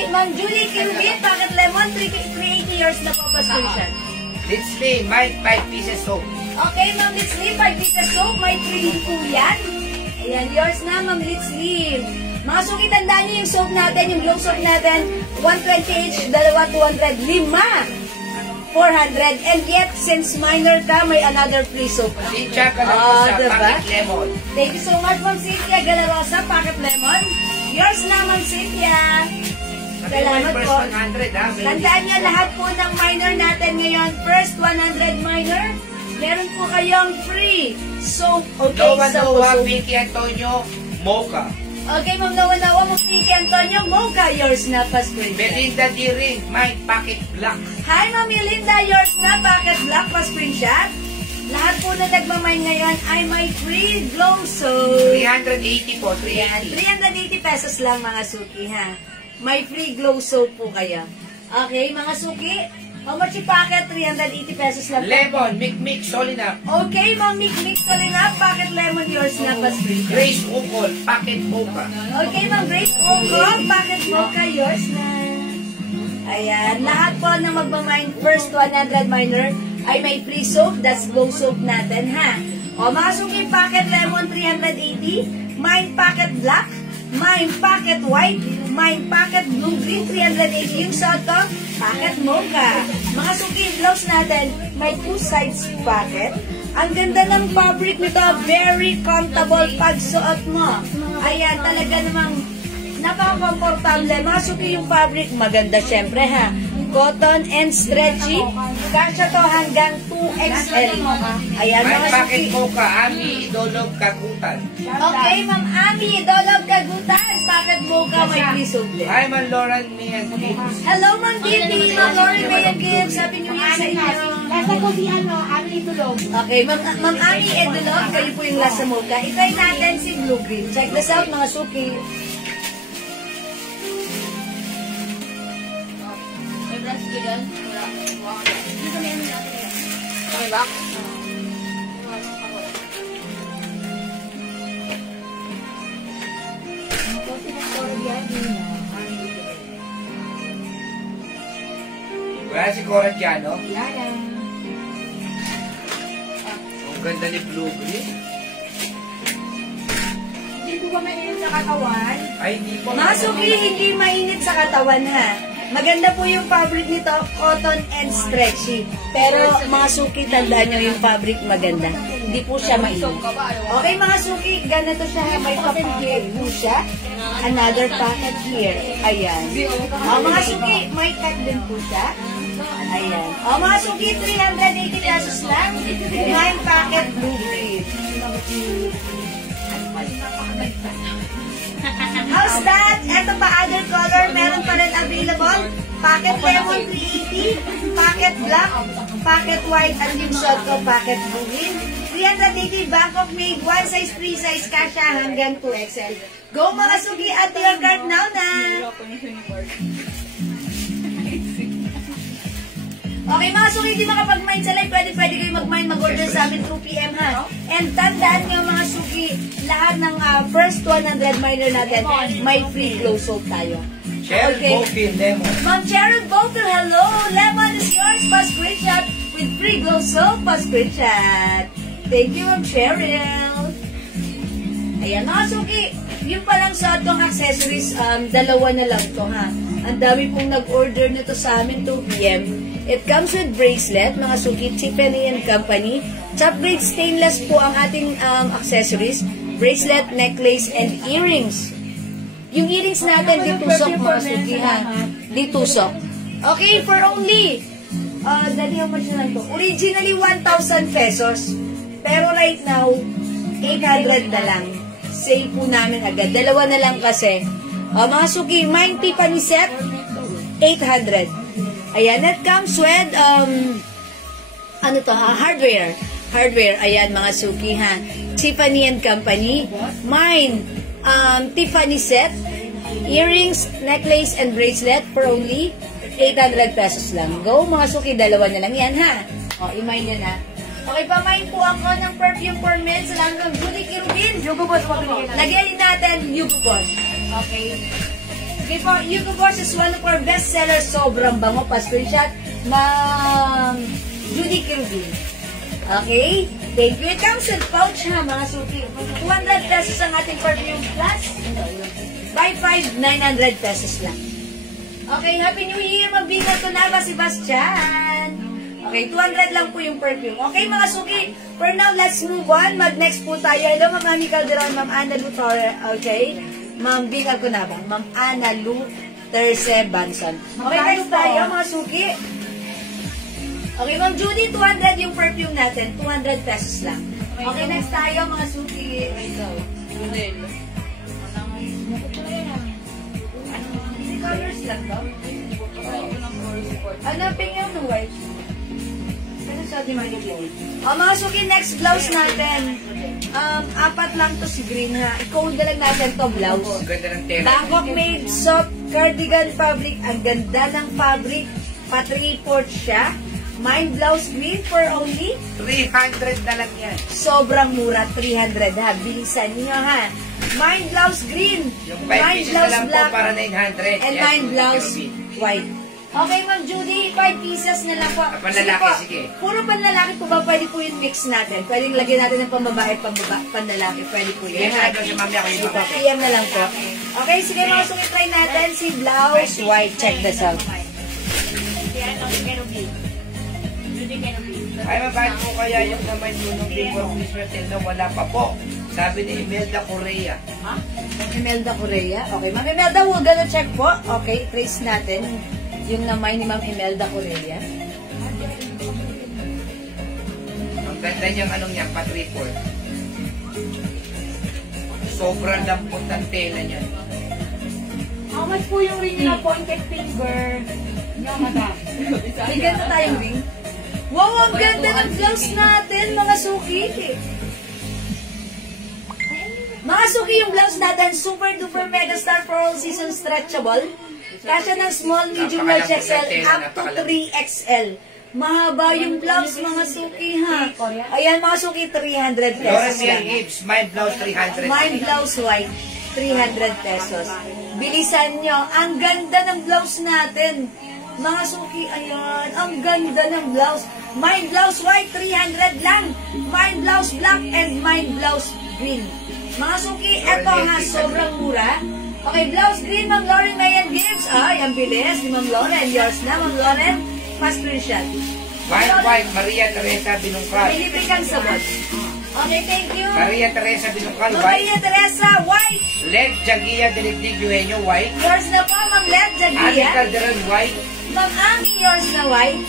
Ma'am Julie Kirby, pocket lemon, 380 years na po pasensyon. Litsley, may 5 pieces soap. Okay, Ma'am Litsley, 5 pieces soap, may 3 po yan. Ayan, yours na, Ma'am Litsley. Mga suki, tandaan niyo yung soap natin, yung glow soap natin, 120 each, dalawa, 200, 5. 400. And yet, since minor ka, may another free soap. Cynthia Galarosa, diba? Pocket Lemon. Thank you so much, Ma'am Cynthia Galarosa, Pocket Lemon. Yours na, Ma'am Cynthia. Salamat First po. 100, ha? Tandaan niyo lahat po ng minor natin ngayon. First 100 minor, meron po kayong free soap. Okay, Noah so Noah, Vicky Antonio, Mocha. okay, Ma'am Noah Noah, Ma'am Vicky Antonio, Mocha, yours na, pa-screen. Belinda Diring, my Pocket Black. Hi, Ma'am Melinda, yours na, Pocket Black, pa-screenshot. Lahat po na nagmamay ngayon ay may free glow soap. 380 po, Yan, 380. 380 pesos lang mga suki, ha. May free glow soap po kayo. Okay, mga suki, how much yung packet? 380 pesos lang po. Lemon, Mic Solina. Okay, Ma'am Mix Solina, pocket lemon, yours na, pa-screen. Grace Ukol, Pocket Mocha. Okay, Ma'am Grace Oko, pocket mocha, yours na. Ayan, lahat po na magmamine first 100 minor ay may free soap. That's glow soap natin, ha. O, mga suki, pocket lemon, 380. Mine pocket black. Mine pocket white. Mine pocket blue-green, 380. Yung soto, pocket mocha. Mga suki, blouse natin, may 2 sides pocket. Ang ganda ng fabric nito, very comfortable pag suot mo. Ayan, talaga namang napaka-comfortable. Mga suki yung fabric, maganda syempre, ha. Cotton and stretchy. Kasya to hanggang 2XL. Ayan, May mga bakit suki. mo ka, Ami, idolog kagutan. Okay, Ma'am Ami, Dolog Kagutan. Bakit mo ka may pisugli? Hi, Man Lauren, me and Gibbs. Hello, Ma'am Bibi. Ma'am Lori May and Gibbs. Happy New Year sa inyo. Nasa ko si Ami Tulog. Okay, Ma'am Ami and Dolog, kayo po yung lasa mocha. Itry natin si Blue Green. Check this out, mga suki. Wala si Coratiano. Yan. Ang ganda ni Blue Green. Hindi ko ba mainit sa katawan? Ay, hindi po. Mga suki, hindi mainit sa katawan ha. Maganda po yung fabric nito, cotton and stretchy. Pero mga suki, tandaan nyo yung fabric maganda. Hindi po siya mainit. Okay mga suki, ganito siya. May papacket po siya. Another packet here. Ayan. Mga suki, may cut din po siya. Ayan. Mga suki, 380 pesos lang. 9 packet blue green. How's that? Ito pa, other color. Meron pa rin available. Packet lemon 380, packet black, packet white, at yung shot ko, packet green. 380 Bangkok made, 1 size, 3 size, kasha hanggang 2XL. Go mga sugi at your cart now na! Okay mga suki, hindi makapag-mine sa live. Pwede kayo mag-mine, mag-order sa amin 2 PM ha. And tandaan nyo mga suki, lahat ng first 100 miner natin, may free glow soap tayo. Shell, Okay. Bofin, Lemon. Ma'am Cheryl Bolton, hello! Lemon is yours, pa screenshot with free glow soap, pa screenshot. Thank you, Ma'am Cheryl. Ayan mga suki, yung palang sa itong accessories, dalawa na lang to ha. Ang dami pong nag-order nito sa amin 2 PM. It comes with bracelet, mga suki, Tiffany & Company. Top grade stainless po ang ating accessories. Bracelet, necklace, and earrings. Yung earrings natin, ditusok mga suki ha. Ditusok. Okay, for only, dali how much na lang to? Originally, 1,000 pesos. Pero right now, 800 na lang. Sale po namin agad. Dalawa na lang kasi. Mga suki, mine Tiffany set, 800. Ayan, that comes with, hardware. Hardware, ayan mga suki ha. Tiffany & Company. Mine, Tiffany set, earrings, necklace, and bracelet for only 800 pesos lang. Go mga suki, dalawa na lang yan ha. I-mine yan ha. Okay, pamain po ako ng perfume for men sa langgam Judy Kirubin. Hugo Boss, lagyan natin Hugo Boss. Okay. Okay po, Hugo Boss is one of our bestsellers. Sobrang bango pa. Screenshot, Ma'am Judy Kirubin. Okay? Thank you. It comes with pouch ha, mga suki. 200 pesos ang ating perfume plus. Buy 5, 900 pesos lang. Okay, Happy New Year. Magbingat ko na ba, Sebastian? Okay, 200 lang po yung perfume. Okay, mga suki, for now, let's move on. Mag-next po tayo. Hello, Ma'am Annie Calderon, Ma'am Ana Lutore, okay? Ma'am Bingal ko na ba? Ma'am Ana Lutherse Banson. Okay, next tayo, mga suki. Okay, Ma'am Judy, 200 yung perfume natin. 200 pesos lang. Okay, next tayo, mga suki. Ito. Colors lang to? Hanapin nyo ng white. Mga suki, next blouse natin. 4 lang to si green ha. I-code na lang natin to blouse. Ang ganda ng tela. Bangkok made soft cardigan fabric. Ang ganda ng fabric. Pa-3/4 siya. Mine blouse green for only 300 na lang yan. sobrang mura. 300 ha. Bilisan niyo ha. Mine blouse green. Yung 5 Mine pieces na blouse lang po black. para 900. And Yes, mine blouse Kirubin. white. Okay, Ma'am Judy, 5 pieces na lang po. Panlalaki, po. sige. Puro panlalaki po ba? Pwede po yung mix natin. Pwedeng lagyan natin ng pambabae, panlalaki. Pwede po yun. Yes, ito si Mami ako yung Ito, babae. PM na lang po. Okay, sige mga suki, try natin si blouse white. Check this out. Ay, mabait po kaya yung naman yun nung before Christmas and no, wala pa po. Sabi ni Imelda Correa. Imelda Correa. Okay, Ma'am Imelda, we're gonna check po. Okay, trace natin. Yung namay ni Ma'am Imelda Correia. Ang ganda niyang anong niya, pat-report. Sobrang lambot ng tela niya. How much po yung ring na pointed finger? Nyo, madam. May ganda tayong ring. Wow, ang ganda ng blouse natin, mga suki. Mga suki, yung blouse natin, super duper mega star for all season stretchable. Kasya ng small, medium, large XL up to 3XL. Mahaba yung blouse, mga suki, ha. Ayan, mga suki, 300 pesos Lauren lang. Gibbs, my blouse 300. My blouse white, 300 pesos. Bilisan nyo, ang ganda ng blouse natin. Mga suki, ayan, ang ganda ng blouse. My blouse white, 300 lang. My blouse black and my blouse green. Mga suki, eto ha, sobrang mura. Okay, blouse green, Ma'am Lauren Mayan Gibbs. Ay, ang bilis ni Ma'am Lauren. Yours na, Ma'am Lauren. Pa-screenshot. White, Maria Teresa Binungkal. May libre kang sabot. Okay, thank you. Maria Teresa Binungkal, Ma'am white. Maria Teresa, white. Led Jagia Deligdig Eugenio, white. Yours na po, Ma'am Led Ani Jagia. Calderon, white. Ma'am Ami, yours na white.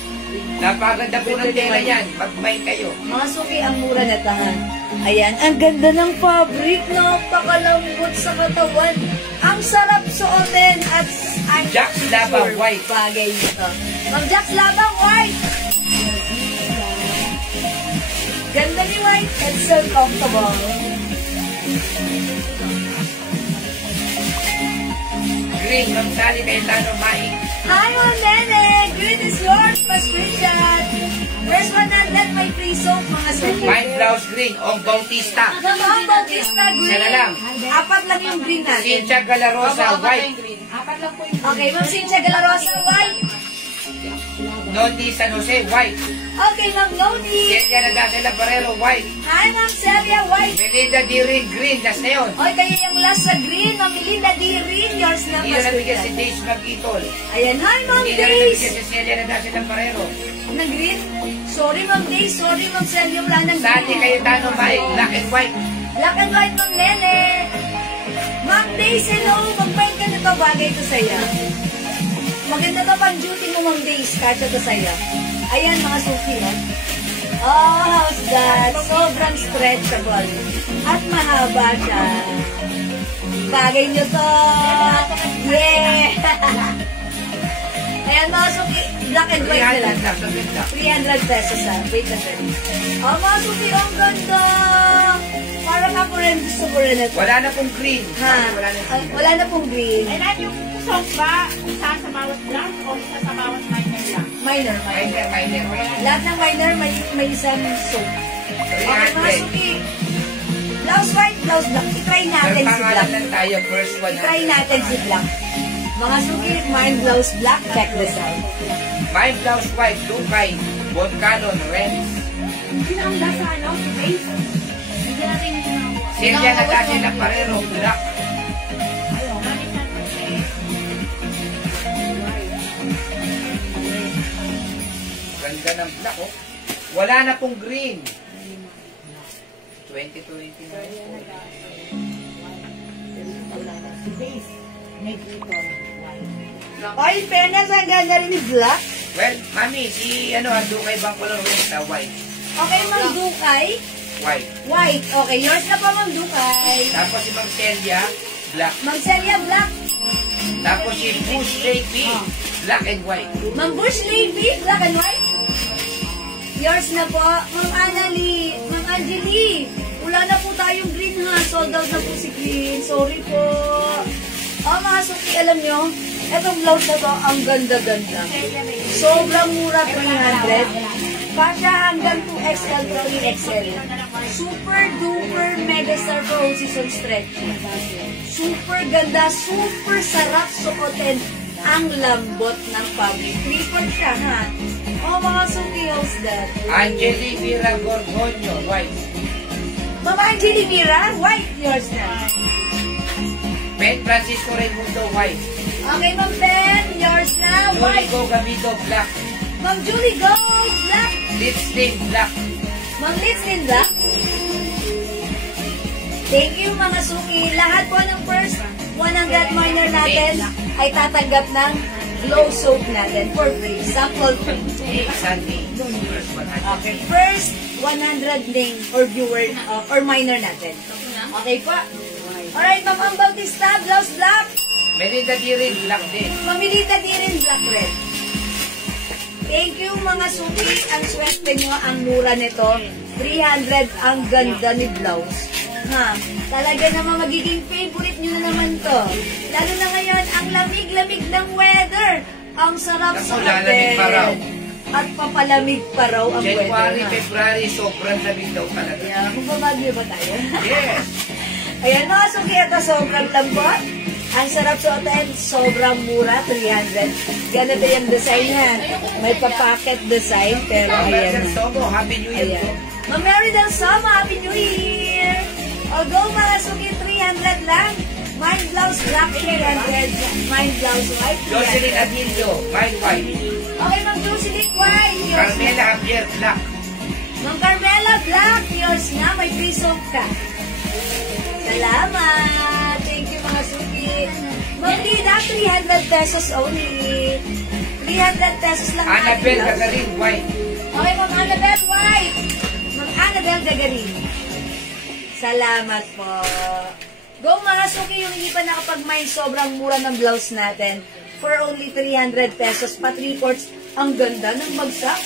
Napaganda po ng tela yan. Mag-mind kayo. Mga suki, ang mura na tahan. Ayan, ang ganda ng fabric. Napakalambot sa katawan. Ang sarap suotin at I'm Jax Laba, white. Bagay nito. Ma'am Jax Laba, white. Ganda ni white. It's so comfortable. Green, Ma'am Sally Cayetano, Maing. Hi, Ma'am Nene. Green is yours. Pa-screenshot. First 100, may free soap, mga suki. My blouse green, Ong Bautista. Ma'am Bautista, green. Isa na lang. Apat lang yung green natin. Cynthia Galarosa, white. Apat lang po yung Okay, Ma'am Cynthia Galarosa, white. Nodi San Jose, white. Okay, Ma'am Lodi. Celia Nadasela Barrero, white. Hi, Ma'am Celia, white. Melinda Dirin, green. Last na yun. Okay, kayo yung last sa green. Ma'am Melinda D. Rin, yours na Hindi na nabigyan si pa. Daisy Magitol. Ayan, hi, Ma'am Hindi na rin nabigyan Days. si Celia Nadasela Barrero. Na green? Sorry, Ma'am Days. Sorry, Ma'am Celia, wala nang Sandy Cayetano, Maing. Black and white. Black and white, Ma'am Nene. Ma'am Days, hello. Mag-find ka na to. Bagay to sa'yo. Maganda to pang duty mo, Ma'am Days. Kasya to sa'yo. Ayan, mga suki, ha? Oh, how's that? Sobrang stretchable. At mahaba siya. Bagay nyo to. Yeah! Ayan, mga suki. Black and white na lang. 300 lang, sabi lang. 300 pesos ha. Wait a second. Oh, mga suki, ang ganda. Parang ako rin gusto ko rin ito. Wala na pong green. Ha? Wala na Ay, wala na pong green. And then yung soap ba, isa sa bawat blouse o isa sa bawat minor lang? Minor. Minor. Lahat ng minor may isang soap. Okay, mga 300. suki. Blouse white, blouse black. I-try natin si black. Nagpangalan tayo, first one. I-try natin si black. Mga suki, mine blouse black. Check this out. My blouse white, Dukay, Boncanon, red. Hindi na ang lasa, ano? Base? Hindi natin yung ginawa. Celia Nadasela Barrero, black. Ayaw, ganit na ito. Ganda ng black, oh. Wala na pong green. 2029. Si Base, may glitter. Ay, fairness, ang ganda rin ni black. Well, mami, si Dukay Bangkolor red, white. Okay, Ma'am Dukay. White. White. Okay, yours na pa, Ma'am Dukay. Tapos si Ma'am Celia, black. Ma'am Celia, black. Tapos si Bush Lady, black and white. Ma'am Bush Lady, black and white. Yours na po. Ma'am Annalie, Ma'am Angeli. Wala na po tayong green ha. Sold out na po si green. Sorry po. Oh, mga suki, alam nyo, etong blouse na to, ang ganda-ganda. Sobrang mura, 300. Kasya hanggang 2XL, 3XL. Super duper mega star for all season stretch. Super ganda, super sarap suotin. Ang lambot ng fabric. Clipper siya, ha? Oh, mga suki, how's that? Angeli Mira Gorgonio, white. Mama Angeli Mira, white, yours na. Ben Francisco Raimundo, white. Okay, Ma'am Ben, yours na, white. Julico Gamido, black. Ma'am Julie, go, black. Lipstick, black. Ma'am Liz din black. Thank you, mga suki. Lahat po ng first 100 minor natin ay tatanggap ng glow soap natin for free. Sample free. Hey, Sandy. First 100. Okay, first 100 name or viewer or minor natin. Okay po. Alright, Ma'am Ang Bautista, blouse black. Melinda Dirin, black din. Mamilita din rin black red. Thank you mga suki. Ang swerte nyo, ang mura nito. 300 ang ganda ni blouse. Ha, talaga naman magiging favorite nyo na naman to. Lalo na ngayon, ang lamig-lamig ng weather. Ang sarap Naku, sa lalamig pa raw. At papalamig pa raw ang January, weather. February, sobrang lamig daw talaga. Yeah, magbabagyo ba tayo? Yes. Ayan mga suki, ito sobrang lambot. Ang sarap suotin, sobrang mura, 300. Ganito yung design ha. May pa-pocket design, pero ayan na. Sobo, Happy New Year po. Ayan. Ma'am Del Sama, Happy New Year! O go mga suki, 300 lang. Mine blouse black, 300. Mine blouse white, Jocelyn 300. Adilio, Mike White. Okay, Ma'am Jocelyn White. Carmela Javier, black. Ma'am Carmela Black, yours na, may free soap ka. Salamat! Thank you mga suki. Ma'am Lida, 300 pesos only. 300 pesos lang. Annabel ating blouse. Gagarin, white. Okay, Ma'am Annabel White. Ma'am Annabel Gagarin. Salamat po. Go mga suki, yung hindi pa nakapag-mine, sobrang mura ng blouse natin. For only 300 pesos, pa 3/4. Ang ganda ng bagsak.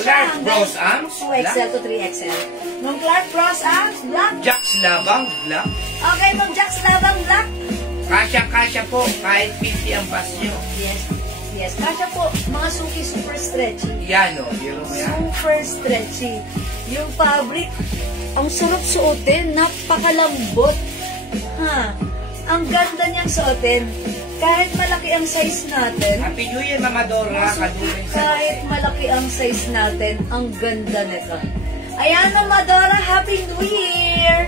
Clark Bros Arms, 2XL to 3XL. Ma'am Clark Bros Arms, black. Jax Labang, black. Okay, Ma'am Jax Labang, black. Kasya-kasya po, kahit 50 ang bus nyo. Yes. Yes, kasya po. Mga suki, super stretchy. Yan o, yun o yan. Super stretchy. Yung fabric, ang sarap suotin. Napakalambot. Ha? Ang ganda niyang suotin. Kahit malaki ang size natin, Happy New Year, Mama Dora, kaduling sa... kahit malaki ang size natin, ang ganda nito. Ayan, Mama Dora, Happy New Year!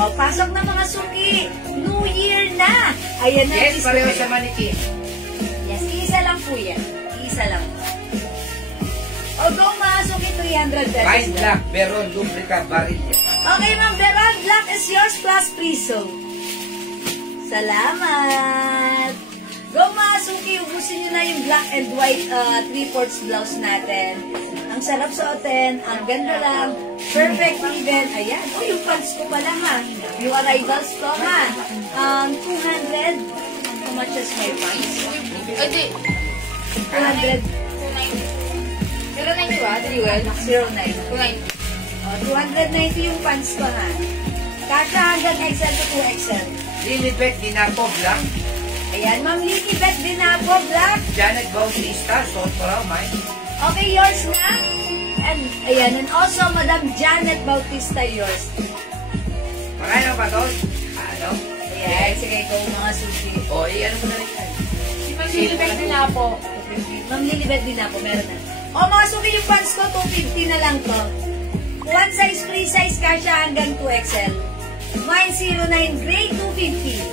O, pasok na mga suki. New Year na! Ayan na. Yes, pareho sa manikin. Yes, isa lang po yan. Isa lang. O, go mga suki, 300 pesos. White black, Beron, Lubrica, Barilla. Okay, Ma'am Beron, black is yours plus free soap. Salamat! Go mga suki, ubusin nyo na yung black and white 3/4 blouse natin. Ang sarap suotin, ang ganda lang, perfect even. Ayan, oh yung pants ko pala ha. Yung arrivals ko ha. 200. How much is my pants? Hindi. 200. 290. Pero 90 ba? 09. 290. 290 yung pants ko ha. Kasha hanggang XL to 2XL. Lilibet, Dinapo, black. Ayan, Ma'am Lily Beth Dinapo, black. Janet Bautista, suot pa raw, Mike. Okay, yours na. And, ayan, and also, Madam Janet Bautista, yours. Makaya ba to? Ano? Ayan, sige, go mga sushi. O, ano mo na rin yan? Si Ma'am Lilibet din na po. Ma'am Lily Beth Dinapo, meron na. O, mga suki, yung pants ko, 250 na lang to. One size, free size, kasha hanggang 2XL. Mine 09 gray, 250.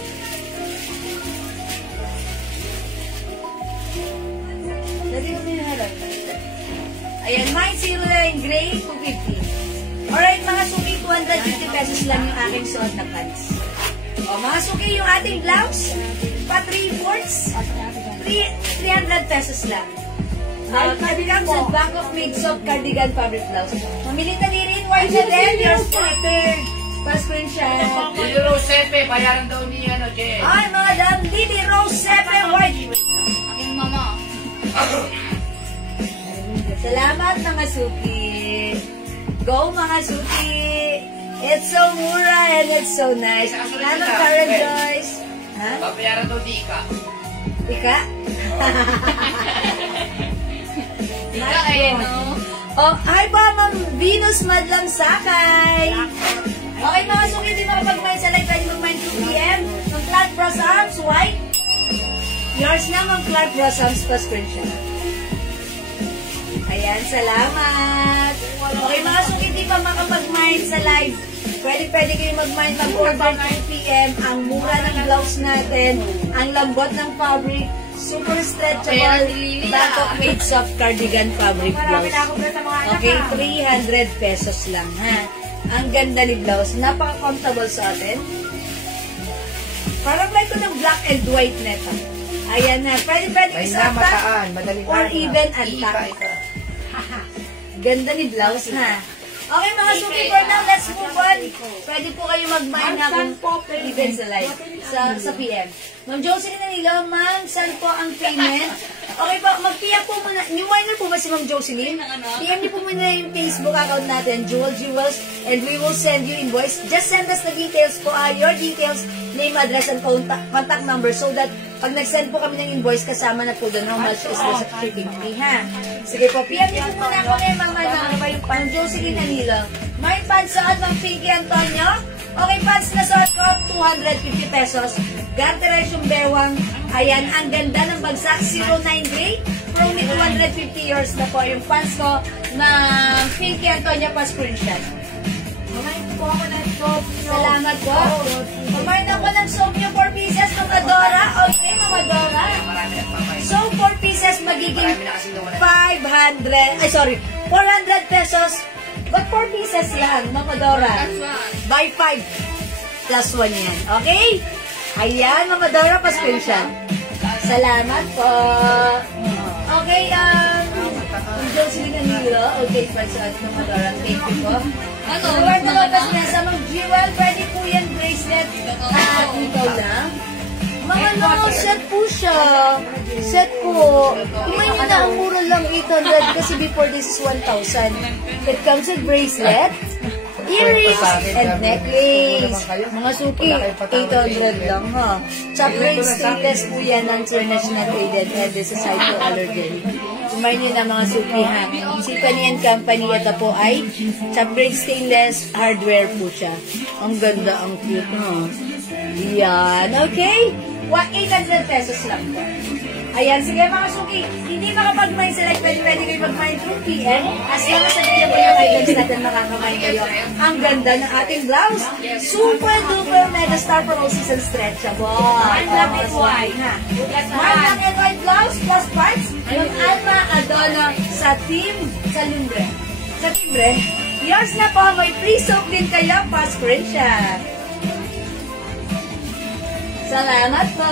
Dali mo hinaharap. Ayan, mine 09 gray, 250. Alright, mga suki, 250 pesos lang yung aking suot na pants. O, mga suki, yung ating blouse, pa 3/4, 300 pesos lang. Comes with back of mid-soft cardigan fabric blouse. Mamili na rin, white na din, your starter. Pa-screenshot. Lili Rosepe, bayaran daw ni ano, Jen. Ay, Madam Lily Rose Sepe White. Aking mama. Salamat mga suki. Go mga suki. It's so mura and it's so nice. Ano Karen Joyce? Ha? Bayaran daw ni Ika. Ika? Ika eh, no? Oh, hi po, Ma'am Venus Madlang Sakay. Okay mga suki, hindi makapag-mine sa live. Pwede mag-mine 2 p.m. Ng Clark Bros Arms, white. Yours na, Ma'am Clark Bros Arms, pa screenshot. Ayan, salamat. Okay mga suki, hindi pa makapag-mine sa live. Pwede kayo mag-mine, mag-order 2 p.m. Ang mura ng blouse natin, ang lambot ng fabric, super stretchable, back of made soft cardigan fabric blouse. Okay, 300 pesos lang ha. Ang ganda ni blouse, napaka-comfortable sa atin. Parang like ko ng black and white neta. Ayan na. Pwede May isata namataan, madaling or araw. even antak. Ganda ni blouse, ha? Okay, mga suki, for now, let's move on. Pwede po kayo mag-mine na kung even sa live, sa PM. Ma'am Jocelyn Nanilo, ma'am, saan po ang payment? Okay po, mag-PM po muna. New miner po ba si Ma'am Jocelyn? PM niyo po muna yung Facebook account natin, Jewel Jewels, and we will send you invoice. Just send us the details po, your details, name, address, and contact number so that pag nag-send po kami ng invoice, kasama na po doon how much is the shipping fee, ha? Sige po, PM niyo po muna ako ngayon, Ma'am Jocelyn Nanilo. May pansuot, Ma'am Pinky Antonio. Okay, pants na suot ko, 250 pesos. Garteres yung bewang. Ayan, ang ganda ng bagsak, 09 gray. From 250 years na po yung pants ko na Pinky Antonio pa screenshot. Kumain po ako ng soap. Salamat po. Kumain ako ng soap yung 4 pieces, Mama Dora. Okay, Mama Dora. Marami nagmamay. So, 4 pieces magiging Marami na kasi nawala. 400 pesos. But 4 pieces lang, Mama Dora. Buy 5 plus 1 yan. Okay? Ayan, Mama Dora, pa-screenshot. Salamat po. Okay, Jocelyn Nanilo. Okay, pa-screenshot, Mama Dora. Thank you po. Roberto Lopez Mesa, mag-jewel. Pwede po yan, bracelet. Ikaw lang. Mga no, set po siya. Set po. Kumain na ang mura lang 800 kasi before this is 1,000. It comes with bracelet, earrings, and necklace. Mga suki, 800 lang ha. Chop-grade stainless po yan ng international rated and this is hypoallergen. Kumain nyo na mga suki ha. Si Panian Company, ito po ay chop-grade stainless hardware po siya. Ang ganda, ang cute ha. Yan, okay? 800 pesos lang po. Ayan, sige mga suki, hindi makapag-mine select, pwede kayo mag-mine through PM. As long as available yung items natin, makaka-mine kayo. Ang ganda ng ating blouse. Super duper mega star for all season stretchable. Black and white. Black and white blouse plus parts ng Alma Adona sa team sa Lumbre. Sa Timbre, yours na po, may free soap din kayo, pa-screenshot. Salamat po.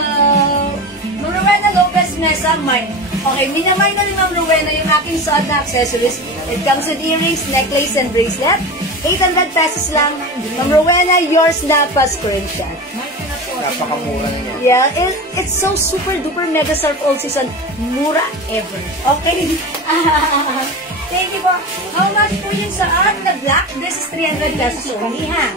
Ma'am Rowena Lopez Mesa, mine. Okay, minamay na ni Ma'am Rowena yung aking suot na accessories. It comes with earrings, necklace, and bracelet. 800 pesos lang. Ma'am Rowena, yours na pa screenshot. Napakamura na yan. Yeah, it's so super duper mega surf all season. Mura ever. Okay. Thank you po. How much po yung suot na black? This is 300 pesos only, ha?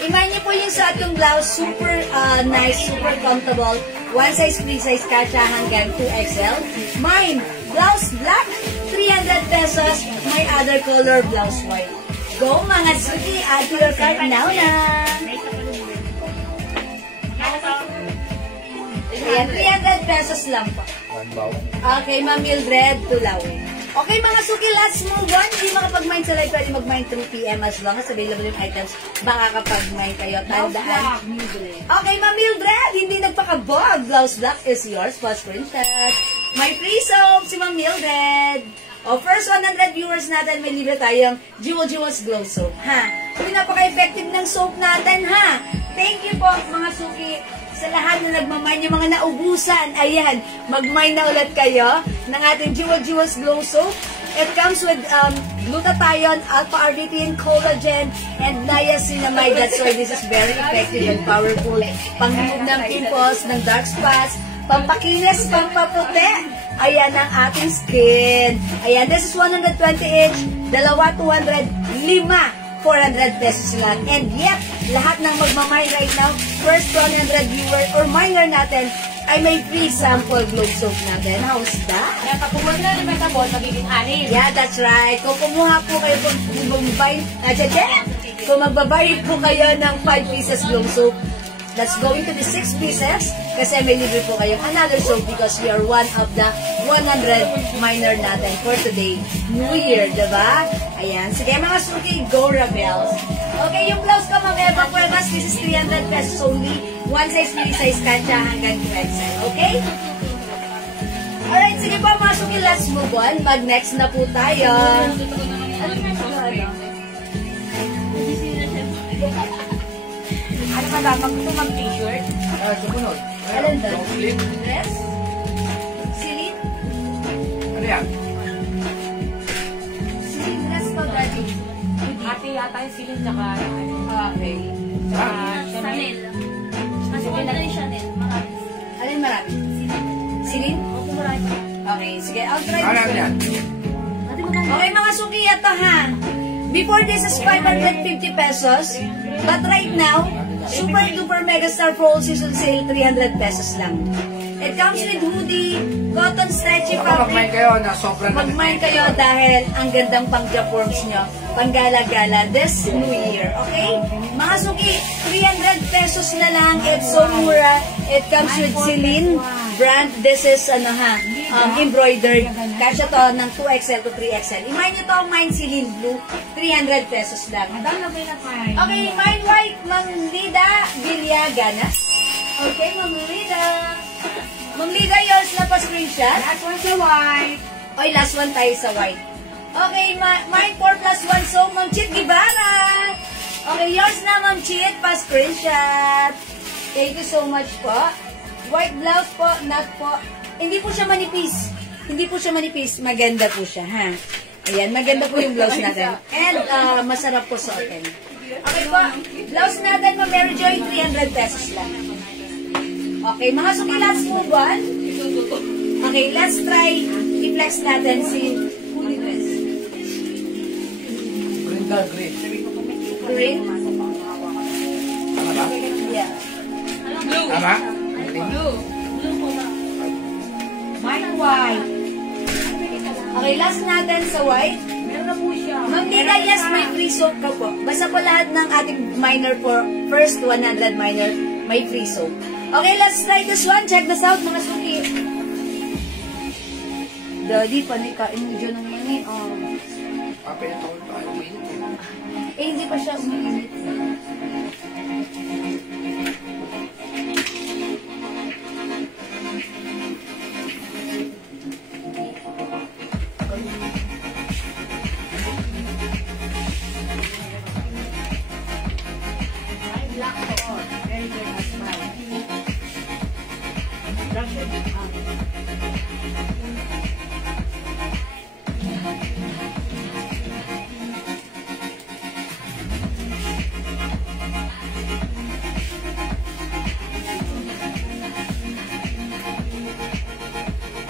Imagine niyo po yung sa atong blouse, super nice, super comfortable. One size, free size, kasha hanggang 2XL. Mine, blouse black, 300 pesos. My other color, blouse white. Go mga suki, add to your cart now na. Ayan, 300 pesos lang po. Okay, Ma'am Mildred Tulawin. Okay mga suki, let's move on. Hindi makapag-mine sa live, pwede mag-mine through PM as long as available yung items. Baka kapag-mine kayo, tandaan. Okay, Ma'am Mildred, hindi nagpakabog. Blouse black is yours. Plus screenshot. May free soap si Ma'am Mildred. O, first 100 viewers natin, may libre tayong Jewel Jewels Glow Soap. Ha? Hindi napaka-effective ng soap natin, ha? Thank you po, mga suki. Sa lahat na nagmamine, yung mga naubusan, ayan, mag-mine na ulit kayo ng ating Jewel Jewels Glow Soap. It comes with glutathione, alpha-arginine, collagen, and niacinamide. That's why this is very effective and powerful. Pang-remove ng pimples, ng dark spots, pampakinis, pampaputi. Ayan ang ating skin. Ayan, this is 120 each, dalawa 200, 5 400 pesos lang. And yet, lahat ng magmamine right now, first 100 viewer or miner natin, ay may free sample glow soap natin. How's that? Kaya pag kumuha na ng metabol, magiging 6. Yeah, that's right. Kung kumuha po kayo kung magbabayad po kayo ng 5 pieces glow soap, that's going to be 6 pieces kasi may libre po kayong another soap because we are one of the 100 miner natin for today, New Year, diba? Ayan. Sige mga suki, go Rebels. Okay, yung blouse ko, Ma'am Eva Cuevas, this is 300 pesos only. One size, free size, kansya hanggang 2XL. Okay? Alright, sige po mga suki, let's move on. Mag-next na po tayo. Ano ba dapat gusto mag-t-shirt? Sumunod. Alin doon? Long sleeve. Dress? Silin? Ano yan? Silin dress ko, daddy. Ate yata yung silin tsaka ano. Okay. Ah, Chanel. Mas maganda rin Chanel. Marami. Alin marami? Silin? Opo, marami pa. Okay, sige. I'll try ano this yan? one. Ate, maganda. Okay, mga suki, ito ha. Before this is 550 pesos. But right now, super duper mega star fall season sale, 300 pesos lang. It comes with hoodie, cotton stretchy Baka mag-mind fabric. kayo na sobrang Mag-mind kayo dahil ang gandang pang-Japorms nyo. Panggala-gala this New Year. Okay? Mga suki, 300 pesos na lang. It's so mura. It comes with Celine brand. This is embroidered. Kasya to ng 2XL to 3XL. I-mind nyo to ang Mine Celine Blue. 300 pesos lang. Madam, lagay na tayo. Okay, Mine White, Ma'am Lida Villaganas. Okay, Ma'am Lida. Ma'am Lida, yours na pa screenshot. Last one sa white. Oy, last one tayo sa white. Okay, mine 4 plus 1. So, Ma'am Chit Gibara. Okay, yours na, Ma'am Chit. Pa-screenshot. Thank you so much po. White blouse po, not po. Hindi po siya manipis. Hindi po siya manipis. Maganda po siya, ha? Ayan, maganda po yung blouse natin. And, masarap po suotin. Okay po, blouse natin, Ma'am Mary Joy, 300 pesos lang. Okay, mga suki, let's move on. Okay, let's try i-flex natin si fully dress. Brindle green. Green? Tama ba? Yeah. Tama? Mine white. Okay, last natin sa white. Meron na po siya. Ma'am Nila, yes, may free soap ka po. Basta po lahat ng ating minor for first 100 minor, may free soap. Okay, let's try this one. Check this out, mga suki. Daddy, panay kain mo dyan ng mani. Oh. Papayat ako tayo. Eh, hindi pa siya umiinit. Black po. Very good as well. Black should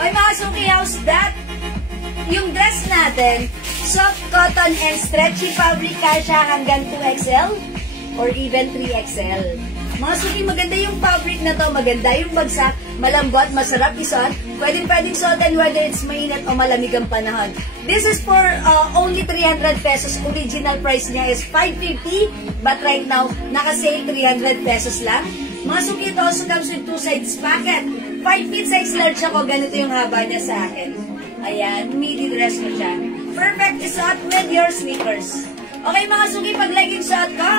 Oy, mga suki, how's that? Yung dress natin, soft cotton and stretchy fabric kasha hanggang 2XL or even 3XL. Mga suki, maganda yung fabric na to, maganda yung bagsak, malambot, masarap isuot, pwedeng suotin whether it's mainit o malamig ang panahon. This is for only 300 pesos. Original price niya is 550, but right now, naka-sale 300 pesos lang. Mga suki, it also comes with 2 sides pocket. 5 feet size large ako, ganito yung haba niya sa akin. Ayan, midi dress ko siya. Perfect isuot with your sneakers. Okay mga suki, pag leggings suot ko,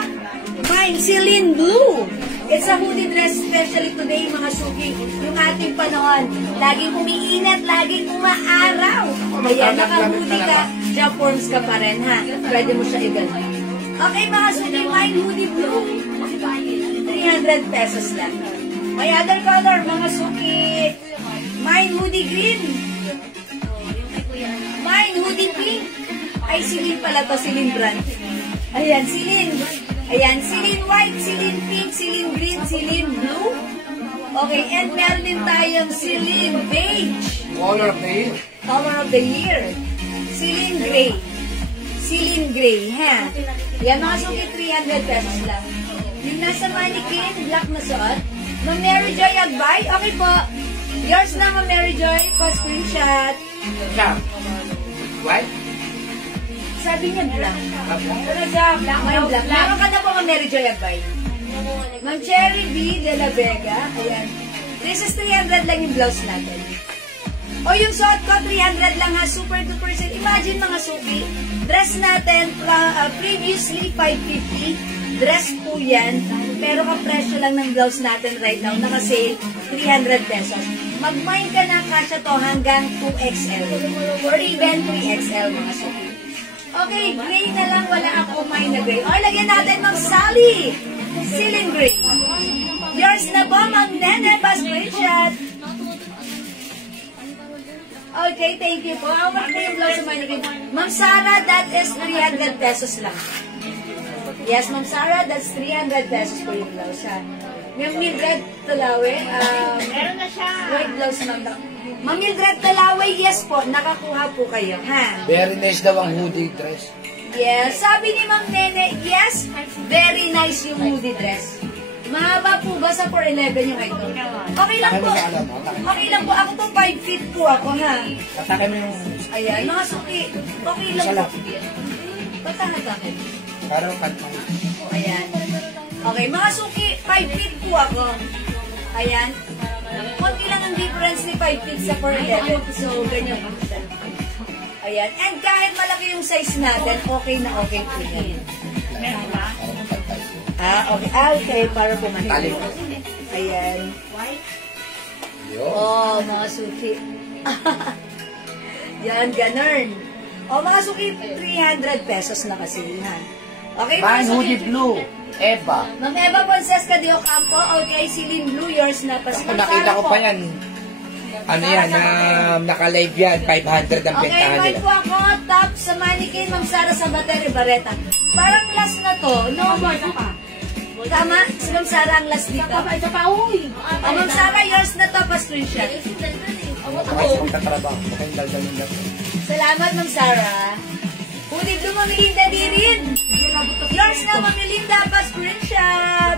mine, Celine Blue. It's a hoodie dress, especially today mga suki. Yung ating panahon, laging umiinit, laging umaaraw. Ayan, naka-hoodie ka, Japorms ka pa rin ha. Pwede mo siya i-gano'n. Okay mga suki, mine hoodie blue. 300 pesos lang. May other color, mga suki. Mine hoodie green. Mine hoodie pink. Ay, Celine pala to, Celine brand. Ayan, Celine. Ayan, Celine white, Celine pink, Celine green, Celine blue. Okay, and meron din tayong Celine beige. Color of the year. Color of the year. Celine gray. Celine gray, ha? Yan, mga suki, 300 pesos lang. Yung nasa mannequin, black na suot. Ma'am Mary Joy Agbay, okay po. Yours na, Ma'am Mary Joy, pa-screenshot. Siya. White? Sabi niya black. Pero siya, black. May black. Meron ka na po, Ma'am Mary Joy Agbay. Ma'am Cherry B. de la Vega, ayan. This is 300 lang yung blouse natin. O yung suot ko, 300 lang ha, super duper sale. Imagine mga suki, dress natin, previously 550. Dress po yan, pero kapresyo lang ng blouse natin right now, naka-sale, 300 pesos. Mag-mind ka na, kasya to hanggang 2XL or even 3XL mga suki. Okay, gray na lang, wala ako mind na gray. O, lagyan natin Ma'am Sally, Celine Gray. Yours na po, Ma'am Nene, pa-screenshot. Okay, thank you po. How much po yung blouse sa mannequin? Ma'am Sarah, that is 300 pesos lang. Yes, Ma'am Sarah, that's 300 pesos po yung blouse, ha? Yung Mildred Talawe, Meron na siya. white blouse, Ma'am. Ma'am Mildred Talawe, yes po, nakakuha po kayo, ha? Very nice daw ang hoodie dress. Yes, sabi ni Ma'am Nene, yes, very nice yung hoodie dress. Mahaba po ba sa 4'11 yung ito? Okay lang po. Okay lang po. Ako po 5 feet po ako, ha? Tatake mo yung... Ayan, mga suki. Okay lang po. Patahatakit. Parang kantang. Ayan. Okay, mga suki, 5 feet po ako. Ayan. Konti lang ang difference ni 5 feet sa 4'11. So, ganyan po. Ayan. And kahit malaki yung size natin, okay na okay po yan. Meron ba? Okay. Okay, para pumantali. Ayan. Oh, mga suki. Yan, ganun. Oh, mga suki, 300 pesos na kasi, ha? Okay, mga Man, suki. hoodie blue. Eva. Ma'am Eva Francesca de Ocampo, okay, si Lynn Blue, yours na pa. Ako nakita ko pa yan. Ano yan, naka-live yan. 500 ang Okay, bentahan white nila. po ako, top sa mannequin, Ma'am Sara Sabater Barreta. Parang last na to, no? Tama? Si Ma'am Sara ang last dito. Isa pa, uy. Oh, Ma'am Sara, yours na to, pa-screenshot. Ako sa trabaho. Kayong daldalin lang. Salamat, Ma'am Sara. Hoodie Blue, Ma'am Melinda Dirin. Yours na, Ma'am Melinda, pa-screenshot.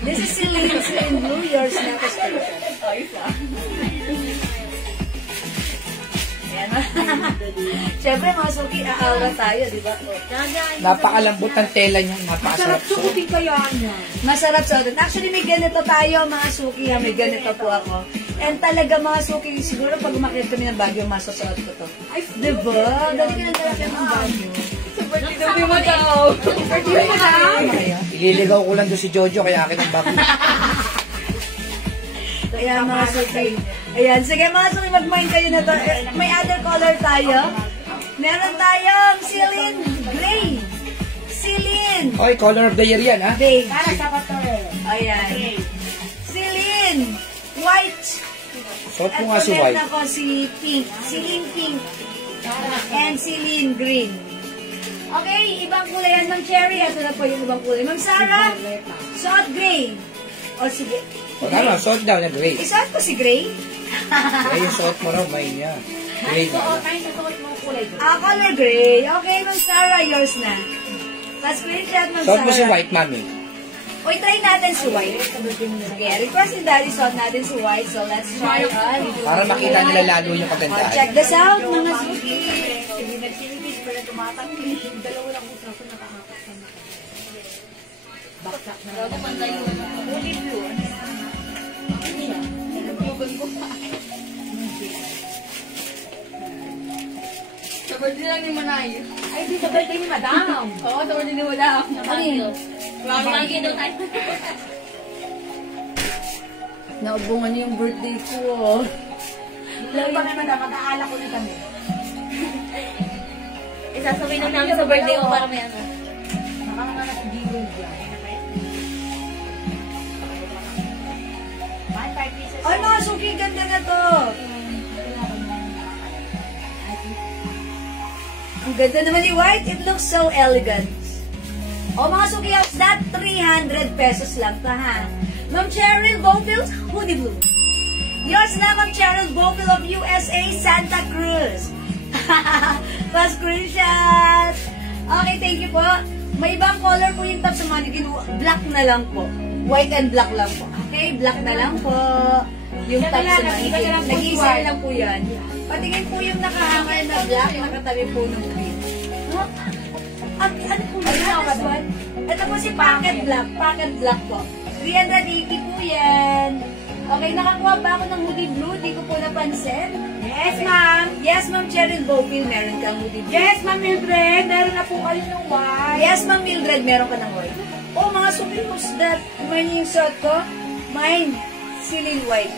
This is Celine Blue, yours na, pa-screenshot. Ayan. Siyempre, mga suki, aawa tayo, di ba? Napakalambot ng tela niya. Napakasarap. Sukutin kaya niya. Masarap suotin. Actually, may ganito tayo, mga suki, ha? May ganito po ako. And talaga, mga suki, siguro pag umakit kami ng Baguio, masusuot ko to. Ay, di ba? Dali ka ng talaga ng Baguio. Sabi mo daw. Sabi mo daw. Ililigaw ko lang doon si Jojo, kaya akin ang bago. Kaya mga suki. Ayan, sige mga suki, mag-mind kayo na to. May other color tayo. Meron tayong Celine Gray. Celine Oy, color of the year yan, ha? Beige. Para sa pator. Ayan. Celine White. Suot At mo nga si White. ako si Pink. Celine Pink. And Celine Green. Okay, ibang kulay yan ng cherry. Ito na po yung ibang kulay. Ma'am Sarah, suot gray. O sige. O tama, suot daw na gray. Isuot ko si gray. Kaya yung suot mo raw, may niya. Gray na. Kain sa suot mo kulay. Color gray. Okay, Ma'am Sarah, yours na. Pa-screenshot, Ma'am Suot mo si Sarah. White, mami. Uy, try natin si White. Okay, request ni Daddy, suot natin si White. So, let's try on. Para makita nila lalo yung Oh, kagandahan. check this out, mga suki. Hindi nagsilibis, pero tumatanggi. Dalawa lang kung saan nakakakas na. Baksak na. Hoodie blue. Sa birthday lang ni Manay. Ay, di sa birthday ni Madam. Oo, sa birthday ni Madam. Lagi daw tayo. Naubungan niyo yung birthday ko. Oh. Lang pa naman, mag-aala ko na kami. Isasabay na namin sa birthday ko para may ano. Nakakana si Gino dyan. My 5 pieces. Ay, mga suki, ganda na to. Ang ganda naman ni White. It looks so elegant. O mga suki, how's that? 300 pesos lang ta, ha? Ma'am Cheryl Bofield, hoodie blue. Yours na, Ma'am Cheryl Bofield of USA, Santa Cruz. Pa-screenshot. Okay, thank you po. May ibang color po yung top sa mannequin. Black na lang po. White and black lang po. Okay, black na lang po. Yung top sa mannequin. Nag-iisa lang po yan. Patingin po yung nakahangal na black, nakatabi po ng green. Ano po yan? Ito po si Pocket Black. Pocket Black po. 380 po yan. Okay, nakakuha ba ako ng hoodie blue? Di ko po napansin. Yes, ma'am. Yes, Ma'am Cheryl Bofield, meron kang hoodie blue. Yes, ma'am Mildred. Meron na po kayo ng white. Yes, Ma'am Mildred, meron ka ng white. Oh, mga suki, who's that? Mine yung suot ko? Mine, Celine White.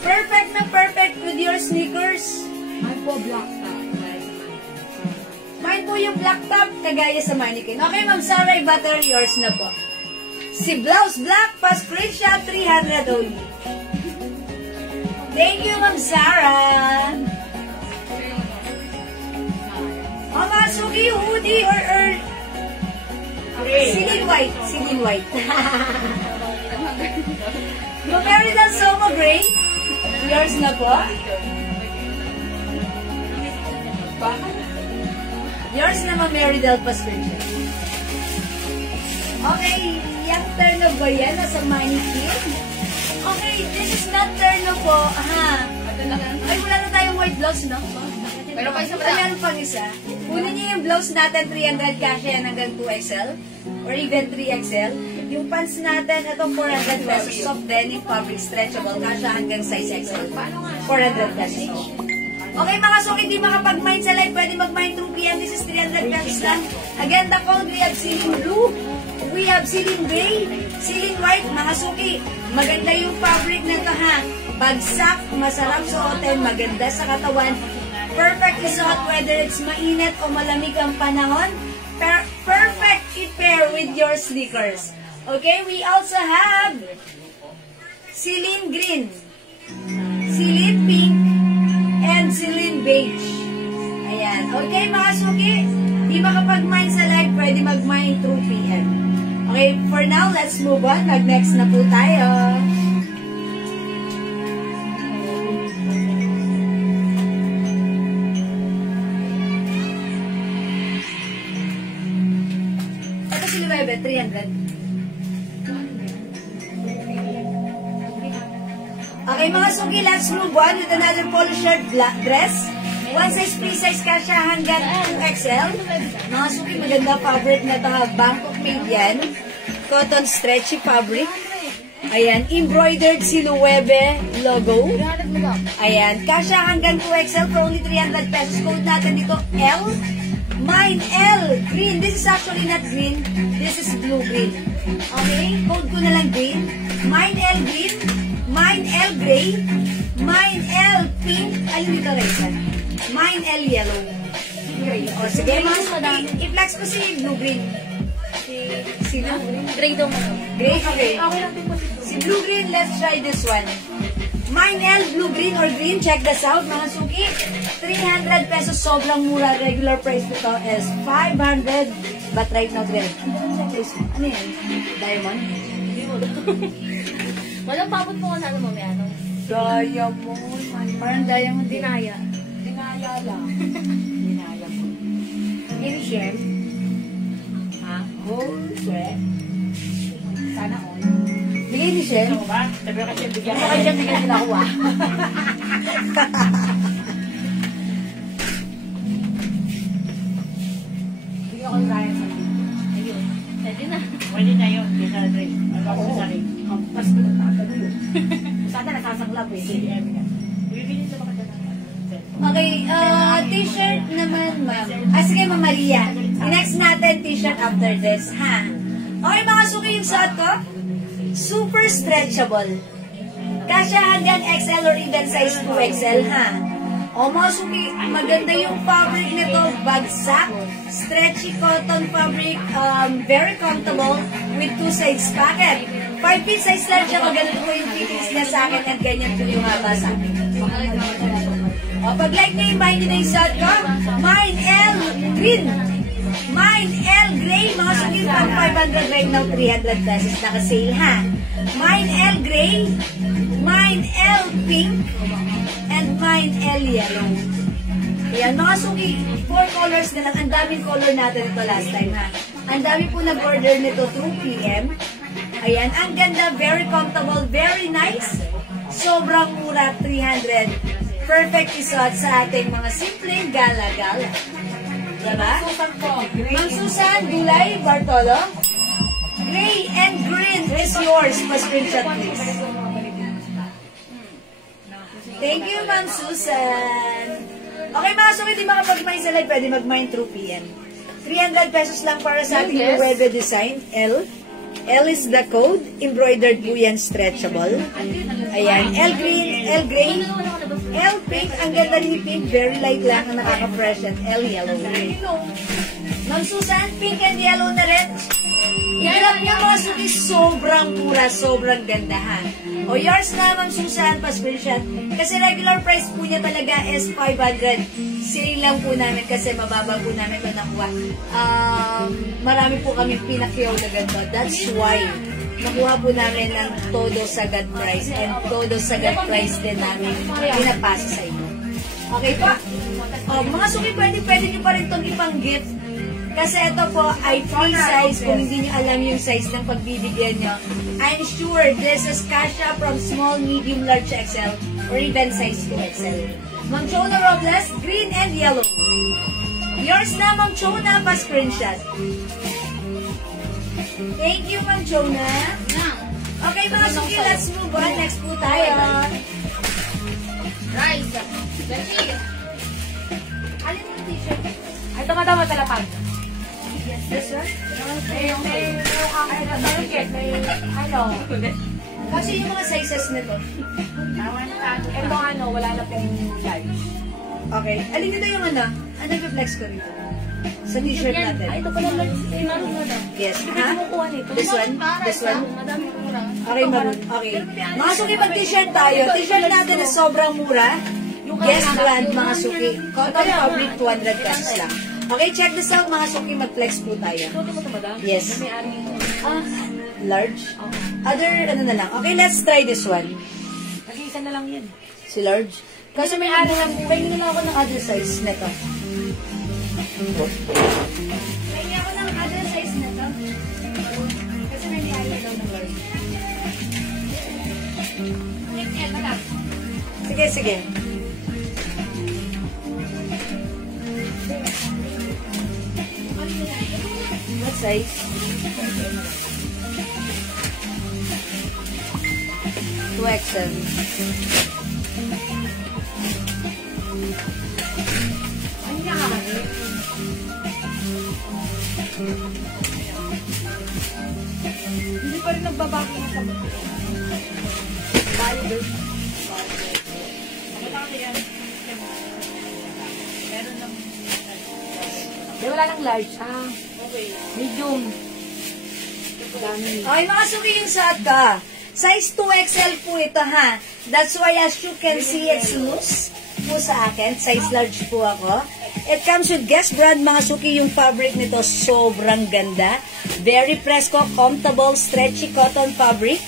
Perfect na perfect with your sneakers. Ay po, black ta. Mine Yan po yung black top na gaya sa mannequin. Okay, Ma'am Sarah, butter yours na po. Si Blouse Black, pa-screenshot, 300 only. Thank you, Ma'am Sarah. O, mga sugi, hoodie or Celine White. Celine White. Yung Meridal Somo Gray. Yours na po. Yours na Ma'am Meridal pa-screenshot. Okay, yung turn ba yan? Nasa mannequin? Okay, this is not turn po. Ha? Ay, wala na tayong white blouse, no? Pero pa isa Ayan pang isa. Kunin niyo yung blouse natin, 300 kasha yan hanggang 2XL or even 3XL. Yung pants natin, ito 400 pesos. Soft denim, fabric, stretchable, kasha hanggang size XL. 400 pesos. Okay mga suki, hindi makapag-mind sa live, pwede mag-mind through PM. This is 300 pesos lang. Again, the code, we have ceiling blue, we have ceiling gray, ceiling white. Mga suki, maganda yung fabric na ito ha. Bagsak, masarap suotin, maganda sa katawan. Perfect isuot whether it's mainit o malamig ang panahon. Perfect i-pair with your sneakers. Okay, we also have ceiling green, ceiling pink, and ceiling beige. Ayan. Okay, mga suki, di makapag-mind sa live, pwede mag-mind through PM. Okay, for now, let's move on. Mag-next na po tayo. Ito si Luebe, 300. Okay, mga suki, let's move on with another polo shirt black dress. One size, free size kasha hanggang 2XL. Mga suki, maganda fabric na ito. Bangkok made yan. Cotton stretchy fabric. Ayan, embroidered si Luebe logo. Ayan, kasha hanggang 2XL for only 300 pesos. Code natin dito, L. Mine L. Green. This is actually not green. This is blue green. Okay, code ko na lang green. Mine L green. Mine L gray. Mine L pink. Ayun dito, Reza. Mine L yellow. O, sige, i-flex ko si blue green. Sino? Gray daw mo. Gray, okay. Si blue green, let's try this one. Mine L, blue green or green. Check this out, mga suki. 300 pesos, sobrang mura. Regular price nito is 500. But right now, 300. Ano yan? Diamond? Walang papot mo kung ano mamaya, no? Diamond. Parang diamond. Dinaya lang. Dinaya mo. Any share? Ha? Whole share? Sana all. Bigay ni Shem. Ano ba? Sabi ko kasi bigyan ko kayo bigyan nila ako ah. Bigyan ko kaya sa Ayun. Pwede na. pwede na yun. Hindi na rin. Ano ako sa rin. Hampas ko na tatalo yun. Sana nasasanglap eh. Bibili sa mga Okay, t-shirt naman, ma'am. Sige, Ma'am Maria. Next natin, t-shirt after this, ha? Okay, mga suki, yung suot ko, super stretchable. Kasya hanggang XL or even size 2XL, ha? O, mga suki, maganda yung fabric nito, bagsak, stretchy cotton fabric, very comfortable, with 2 sides pocket. 5 feet size lang siya, ganun po yung fittings niya sa akin, at ganyan po yung haba sa akin. O, pag like na yung mind nyo na yung suot ko, Mine L green. Mine L gray, mga suki pang 500 right now, 300 pesos naka-sale, ha? Mine L gray, Mine L pink, and Mine L yellow. Ayan, mga suki, 4 colors na lang. Ang daming color natin ito last time, ha? Ang dami po nag-order nito through PM. Ayan, ang ganda, very comfortable, very nice. Sobrang mura, 300. Perfect isuot sa ating mga simpleng gala-gala. Diba? Ma'am Susan, Gulay, Bartolo. Gray and green is yours. Pa-screenshot, please. Thank you, Ma'am Susan. Okay, mga suki, di makapag-mine sa live, pwede mag-mine through PM. 300 pesos lang para sa ating web design, L. L is the code. Embroidered po yan, stretchable. Ayan. L green, L gray, L pink. Ang ganda ni pink. Very light lang ang nakaka-freshen. L yellow. Ma'am Susan, pink and yellow na rin. Ikalap niya mga suki, sobrang mura, sobrang gandahan. O yours na, Ma'am Susan, pa-screenshot. Kasi regular price po niya talaga is 500. Sale lang po namin kasi mababa po namin ito nakuha. Marami po kami pinakyaw na ganito. That's why nakuha po namin ng todo sagad price and todo sagad price din namin pinapasa sa inyo. Okay po? Mga suki, pwede nyo pa rin itong ipang-gift. Kasi ito po ay free size kung hindi nyo alam yung size ng pagbibigyan nyo. I'm sure this is kasha from small, medium, large XL or even size 2XL. Ma'am Chona Robles, green and yellow. Yours na, Ma'am Chona, pa-screenshot. Thank you, Ma'am Chona. Okay, mga suki, let's move on. Next po tayo. Rice. Alin mo yung t-shirt? Ay, tumatawa talapag. This one? May Kasi yung mga sizes nito. ito wala na pong large. Okay. Alin nito yung ano? Ano yung flex ko rito? Sa t-shirt natin. Ay, ito pala large. Ay, maroon na daw. Yes. Hindi Ha? kumukuha nito. This one? This one? Madami mura. Okay, maroon. Okay. Mga suki, pag t-shirt tayo. T-shirt natin na sobrang mura. Guess brand, mga suki. Cotton fabric, 200 pesos lang. Okay, check this out, mga suki. Mag-flex po tayo. Ito mo ito, madam? Yes. May-ari ito. Large? Other, ano na lang. Okay, let's try this one. Kasi isa na lang yan. Si large. Kasi may ano lang, may na ako ng other size nito. May ako ng other size nito. Kasi may ano daw ng large. Sige, sige. What size? 2XL. Ano niya kakanin? Hindi pa rin nagbabago ng sabot. Bali doon. Di, wala nang large. Medium. Dami. Okay, mga suki yung suot ka. Size 2XL po ito, ha? That's why, as you can see, it's loose po sa akin. Size large po ako. It comes with Guess brand, mga suki. Yung fabric nito, sobrang ganda. Very fresco, comfortable, stretchy cotton fabric.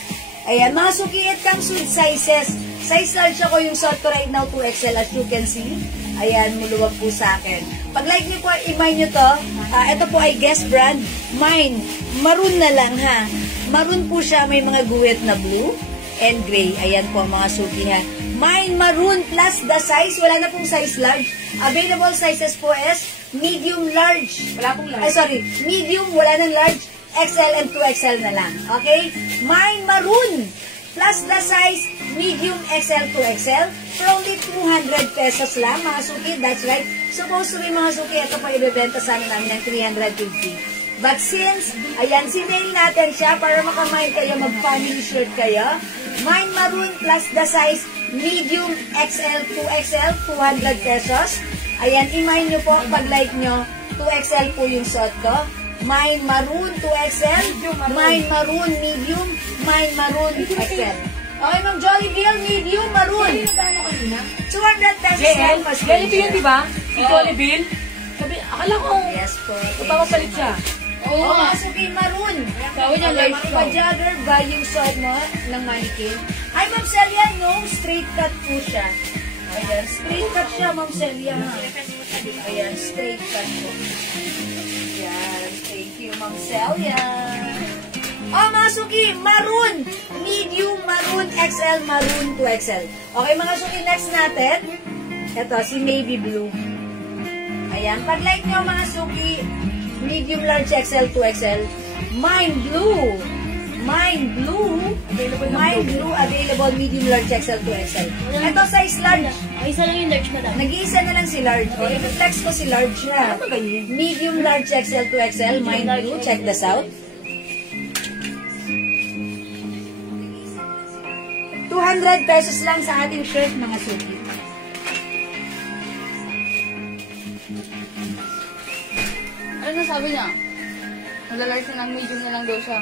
Ayan, mga suki, it comes with sizes. Size large ako yung suot ko right now, 2XL, as you can see. Ayan, muluwag po sa akin. Pag like nyo po, i-mine nyo to. Ito po ay Guess brand. Mine, maroon na lang, ha? Maroon po siya, may mga guwit na blue and gray. Ayan po, mga suki, ha? Mine, maroon plus the size. Wala na pong size large. Available sizes po is medium, large. Wala pong large. Ay, sorry. Medium, wala nang large. XL and 2XL na lang. Okay? Mine, maroon plus the size medium, XL, 2XL for only 200 pesos lang, mga suki. That's right. Supposed to be, mga suki, ito pa ibebenta sa namin ng 350. But since, ayan, sinale natin siya para makamine kayo, mag-family shirt kayo. Mine maroon plus the size medium, XL, 2XL, 200 pesos. Ayan, i-mine nyo po pag like nyo. 2XL po yung suot ko. Mine maroon, 2XL. Mine maroon, medium. Mine maroon, XL. Okay, Ma'am Jollibee, medium, maroon. 200 pesos lang. Jollibee yun, di ba? Si Jollibee? Sabi, akala ko, Yes po. papapalit siya. Oo, sabi maroon. Okay, pa-jogger ba yung suot mo ng mannequin? Ay, Ma'am Celia, no. Straight cut po siya. Ayan, straight cut siya, Ma'am Celia. Ayan, straight cut po. Ayan, thank you, Ma'am Celia. Oh, mga suki, maroon, medium, maroon, XL, maroon, 2XL. Okay, mga suki, next natin. Ito, si navy blue. Ayan, pag like nyo, mga suki, medium, large, XL, 2XL. Mine blue. Mine blue. Mine blue, available, medium, large, XL, 2XL. Ito, size large. Ay, isa lang yung large, madam. Nag-iisa na lang si large. O, i-flex ko si large na. Medium, large, XL, 2XL, mine blue. Check this out. 200 pesos lang sa ating shirt, mga suki. Ano na sabi niya? Nag-alert siya ng medium na lang daw siya.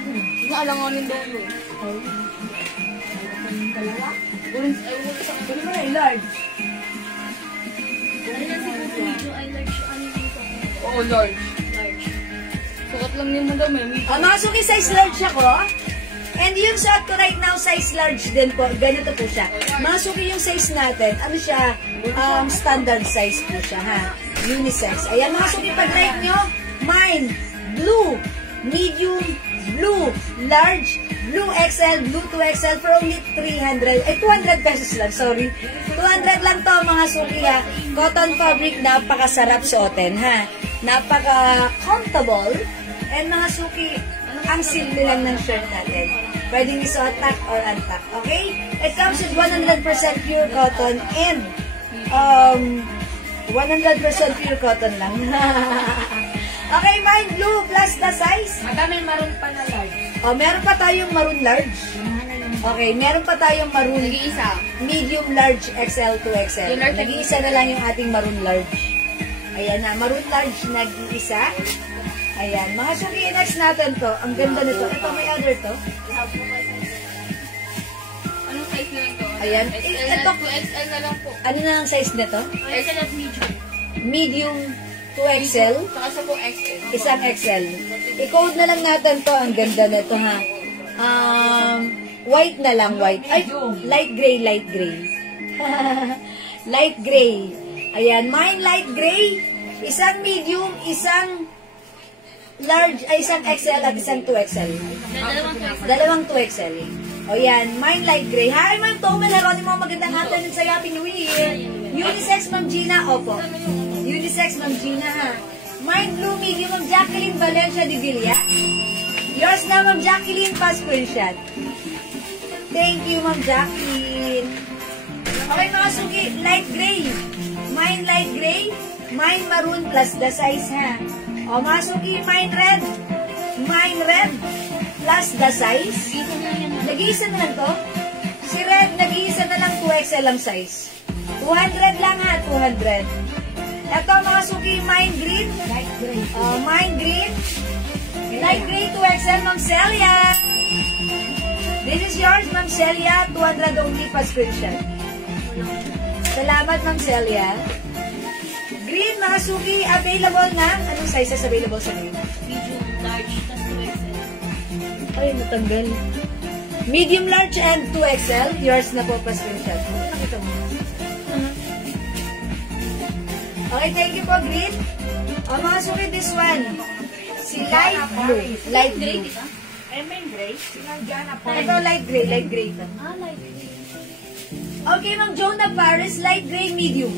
Hindi na alanganin daw yun. Ano ba large? Oo, large. Sukat lang din mo daw, may medium. Mga suki, size large ako. And yung suot ko right now, size large din po. Ganito po siya. Mga suki, yung size natin, ano siya, standard size po siya, ha? Unisex. Ayan, mga suki, pag-like nyo, mine, blue, medium, blue, large, blue XL, blue 2XL for only 200 pesos lang, sorry. 200 lang to, mga suki, ha? Cotton fabric, napakasarap suotin, ha? Napaka-comfortable. And mga suki, ang simple lang ng shirt natin. Pwedeng isuot tack or untack. Okay? It comes with 100% pure cotton and 100% pure cotton lang. Okay, mine blue plus the size. Madami maroon pa na large. Meron pa tayong maroon large. Okay, meron pa tayong maroon Nag-iisa. medium large XL to XL. Yung large Nag-iisa na lang yung ating maroon large. Ayan na, maroon large nag-iisa. Ayan, mga suki, next natin to. Ang ganda nito. Ito, may other to. Anong size na lang to? Ayan. XL Ito. na, 2XL na lang po. Ano na ang size nito? XL at medium. Medium to XL. Saka sa po XL. Isang XL. I-code na lang natin to. Ang ganda nito, ha. White na lang, white. Ay, light gray, light gray. Light gray. Ayan, mine light gray. Isang medium, isang large, ay isang XL at isang 2XL. Dalawang 2XL. O yan, mine light gray. Hi, Ma'am Tomel Heronimo, magandang hapon sa Happy New Year. Unisex, Ma'am Gina, opo. Unisex, Ma'am Gina, ha. Mine blue, medium, Ma'am Jacqueline Valencia de Villa. Yours na, Ma'am Jacqueline, pa-screenshot. Thank you, Ma'am Jacqueline. Okay, mga suki, light gray. Mine light gray, mine maroon plus the size, ha. O, mga suki, mine red plus the size. Nag-iisa na lang to. Si red, nag-iisa na lang 2XL ang size. 200 lang, ha, 200. Ito, mga suki, mine green. Light gray. Mine green. Light gray, 2XL, Ma'am Celia. This is yours, Ma'am Celia. 200 only pa screenshot. Salamat, Ma'am Celia. Green, mga suki, available na. Anong sizes available sa green? Medium, large, tas 2XL. Ay, natanggal. Medium, large, and 2XL. Yours na po pa screenshot. Nakita mo. Okay, thank you po, green. Mga suki, this one. Si light blue. Light Gray, blue. di ba? Main gray. Sinadya na po. Ito, light gray. Light gray ito. Light gray. Okay, Ma'am Jonah Paris, light gray, medium.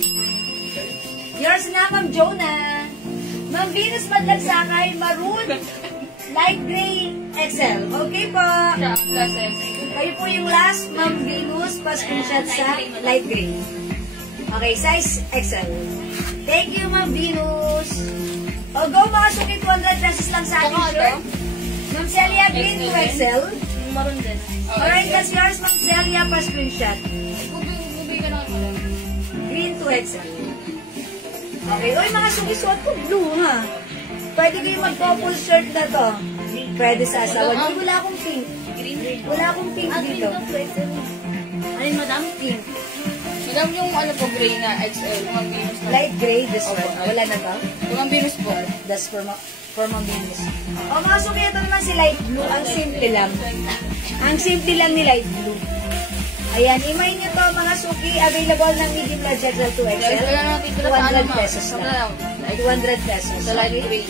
Yours na, Ma'am Jonah. Ma'am Venus Madlagsakay, maroon, light gray, XL. Okay po. Siya, plus XL. Kayo po yung last, Ma'am Venus, pa-screenshot sa light gray. Okay, size XL. Thank you, Ma'am Venus. O, go mga suki, 200 pesos lang sa ating Saka shirt. ano? Ma'am Celia, green to XL. Yung maroon din. Alright, that's yours, Ma'am Celia, pa-screenshot. Gubi ka na ako. Green to XL. Okay. Uy, mga suki-suot ko, blue, ha? Pwede kayo mag-couple shirt na to. Pwede sa asawa. Di, wala akong pink. Green. Wala akong pink dito. Ay, madam, pink. Madam, yung ano po, gray na XL. Yung ang Venus na. Light gray, this one. Wala na ba? Yung ang Venus po. That's for Ma'am Venus. O, mga suki, ito naman si light blue. Ang simple lang. Ang simple lang ni light blue. Ayan, imay nyo to, mga suki. Available ng medium large XL to Guys, XL. wala na natitira sa ano, 200 pesos ma'am. lang. 200 pesos. Sa light gray.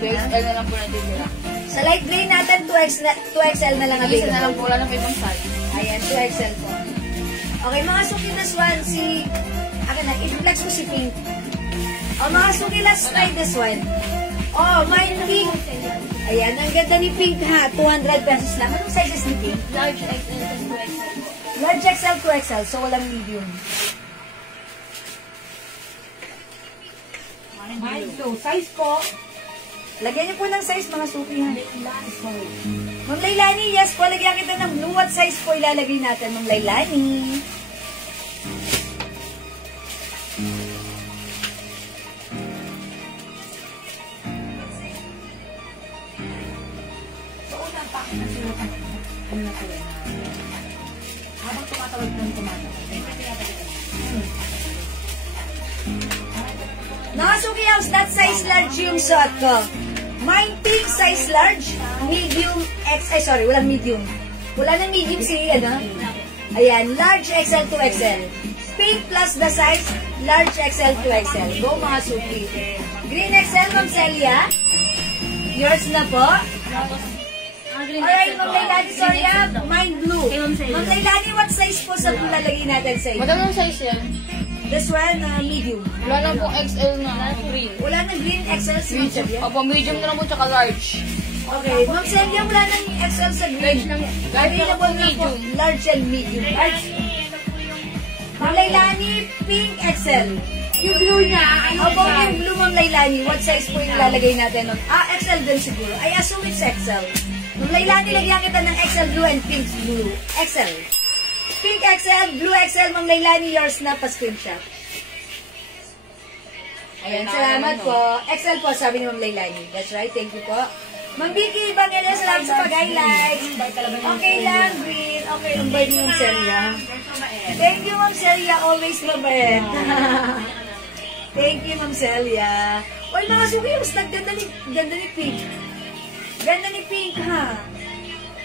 2XL na lang po natitira. Sa light gray natin, 2XL na lang Isa na lang available. po, wala na pa ibang size. Ayan, 2XL po. Okay, mga suki na swan, si... Akin na, i-flex ko si Pink. O, mga suki, let's try this one. Oh, my Pink. Ayan, ang ganda ni Pink ha. 200 pesos lang. Anong sizes ni Pink? Large XL tas 2XL po. Large XL, 2XL. So, walang medium. Mine blue. Size po. Lagyan niyo po ng size, mga suki ha. Sorry. Ma'am Lailani, yes po, lagyan kita ng blue. What size po ilalagay natin, Ma'am Lailani? So, unang packet na sila ano na po yan. Habang tumatawag ng tumatawag. Nakasuki House, that size large yung suot ko. Mine pink, size large, medium, walang medium. Wala na medium si, Ayan, large XL to XL. Pink plus the size, large XL to XL. Go mga suki. Green XL, Ma'am Celia. Yours na po. Alright, Ma'am Lailani, sorry mine blue. Ma'am Lailani, what size po sa blue lalagay natin sa inyo? Madam, anong size yan? This one, medium. Wala lang pong XL na green. Wala na green XL sa Ma'am Celia. Opo, medium na lang po tsaka large. Okay, Ma'am Celia, wala nang XL sa green. Available na po, large and medium. Large. Ma'am Lailani, pink XL. Yung blue niya, ano Opo, yung blue, Ma'am Lailani, what size po yung lalagay natin nun? XL din siguro. I assume it's XL. Ma'am Lailani, lagyan kita ng XL blue and pink blue. XL. Pink XL, blue XL, Ma'am Lailani, yours na pa-screenshot. Ayan, salamat po. XL po, sabi ni Ma'am Lailani. That's right, thank you po. Ma'am Vicky, Bangelia, salamat sa pag-highlight. Okay lang, Green. Okay, ang bird ni Ma'am Celia. Thank you, Ma'am Celia. Always mabait. Thank you, Ma'am Celia. Uy, mga sukiyos, ganda ni Pink. Ganda ni Pink, ha?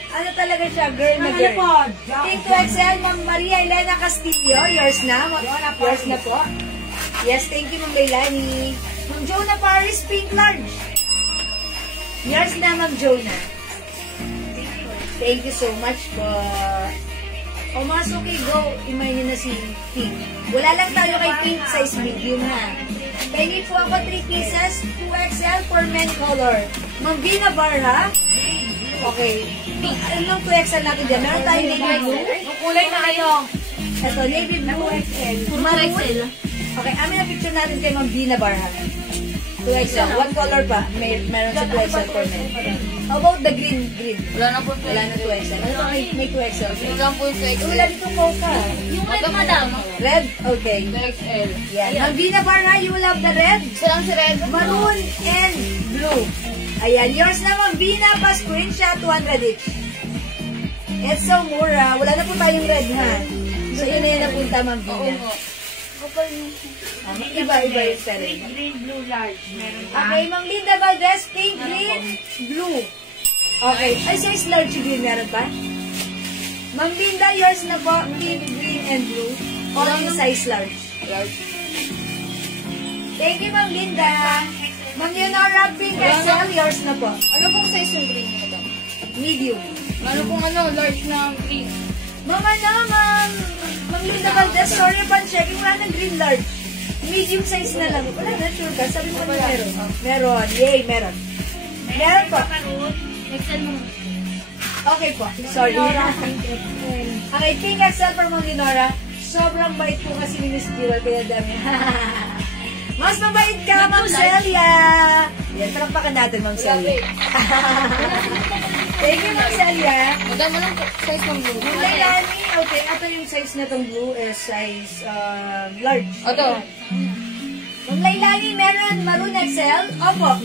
Ano talaga siya? Girl na girl. Pink to XL, Ma'am Maria Elena Castillo. Yours na. Yours na po. Yes, thank you, Ma'am Lailani. Ma'am Jonah Paris, pink large. Yours na, Ma'am Jonah. Thank you so much po. O mga suki, go. Imay niyo na si Pink. Wala lang tayo kay Pink size medium, ha? Pengi po ako 3 pieces, 2XL for men color. Ma'am Vina Bar, ha? Okay. Anong 2XL natin dyan? Meron tayo navy blue. Yung kulay na ano. Ito, navy blue. Maroon. Okay, amin ang picture natin kay Ma'am Vina Bar, ha? 2XL. One color pa. Meron sa 2XL for men. How about the green? Wala na po Wala na 2XL. Ano ba may 2XL? Wala lang po yung XL. Wala dito mocha. Yung red, madam. Red? Okay. XL. Yan. Ma'am Vina Bar, ha? You love the red? Isa lang si Red. Maroon and blue. Ayan, yours na Ma'am Vina, pa screenshot, 200 each. It's so mura. Wala na po tayong red, ha? So, yun na yun napunta, Ma'am Oo Vina. nga. Iba yung selling. Green, blue, large. Meron pa. Okay, Ma'am Linda Valdez, pink, green, blue. Okay. Ay, size large green, meron pa? Ma'am Linda, yours na po, pink, green, and blue. All in size large. Large. Thank you, Ma'am Linda. Ma'am Leonora, pink XL, yours na po. Ano pong size yung green mo, madam? Medium. Ano pong large na green? Ma'am Linda Valdez, sorry upon checking, wala ng green large. Medium size na lang. Wala na, sure ka? Sabi mo na meron. Meron. Yay, meron. Meron po. XL mo. Okay po. Sorry. Okay, pink XL for Ma'am Leonora. Sobrang bait po kasi ni Miss Jewel, kaya dami. Mas mabait ka, Ma'am Celia. Yan, tarampakan natin, Ma'am Celia. Thank you, Ma'am Celia. Madam, anong size ng blue? Ma'am Lailani, okay, ito yung size na itong blue is size large. Ito. Ma'am Lailani, meron maroon XL? Opo.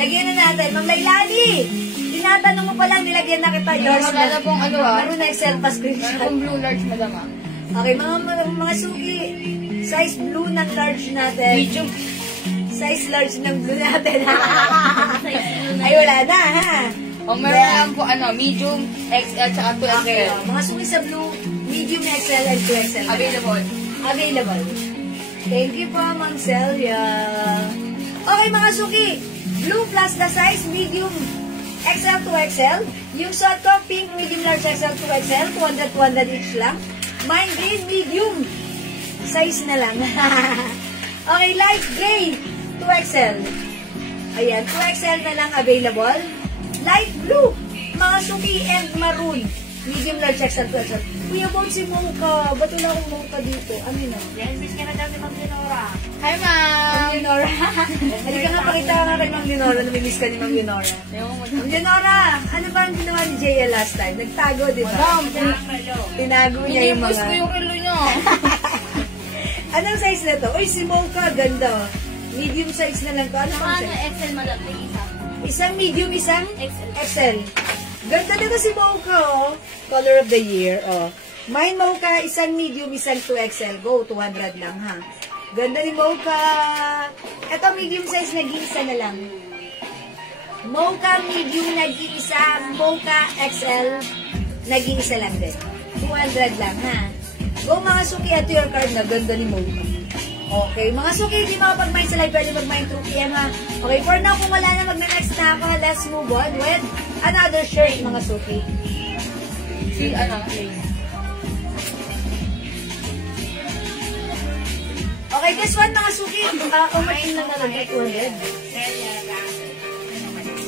Lagyan na natin. Ma'am Lailani, tinatanong mo pa lang, nilagyan na kita. Yours Wala na pong Maroon XL pa Ano screenshot. pong blue large, madam, Okay, mga suki, size blue ng large natin. Medium. Size large ng blue natin. Ay, wala na, ha? O, meron lang po, medium, XL, tsaka 2XL. Okay, mga suki sa blue, medium XL and 2XL. Available. Available. Thank you po, Ma'am Celia. Okay, mga suki, blue plus the size, medium XL to XL. Yung suot ko, pink, medium, large XL to XL, 200 each lang. Mine green, medium. Size na lang. Okay, light gray, 2XL. Ayan, 2XL na lang available. Light blue, mga suki and maroon. Medium, large XL, 2XL. Kuya Bob, si Mocha. Ba't wala akong Mocha dito? Ano na? Yan, miss ka na daw ni Ma'am Leonora. Hi, ma'am! Ma'am Leonora. Halika nga, pakita ka nga kay Ma'am Leonora. Namimiss ka ni Ma'am Leonora. Ma'am Leonora, ano ba ang ginawa ni JL last time? Nagtago, di ba? Ang malo. Tinago niya yung Inimpos mga... ko yung relo niya. Anong size na to? Uy, si Mocha, ganda. Medium size na lang to. Ano pang Ano, size? Excel, madam, may isa. Isang medium, isang XL. XL. Ganda na si Mocha, oh. Color of the year, oh. Mine Mocha, isang medium, isang 2XL. Go, 200 lang, ha. Ganda ni Mocha. Ito, medium size, nag-iisa na lang. Mocha, medium, nag-iisa. Mocha, XL, nag-iisa lang din. 200 lang, ha. Go, mga suki, ito your card na ganda ni Mocha. Okay, mga suki, hindi makapag-mine sa live, pwede mag-mine 2 PM, ha. Okay, for now, kung wala na, mag-next na ako, let's move on with another shirt, mga suki. Si, ano, please. Okay, this one, mga suki, umain na talaga, 200.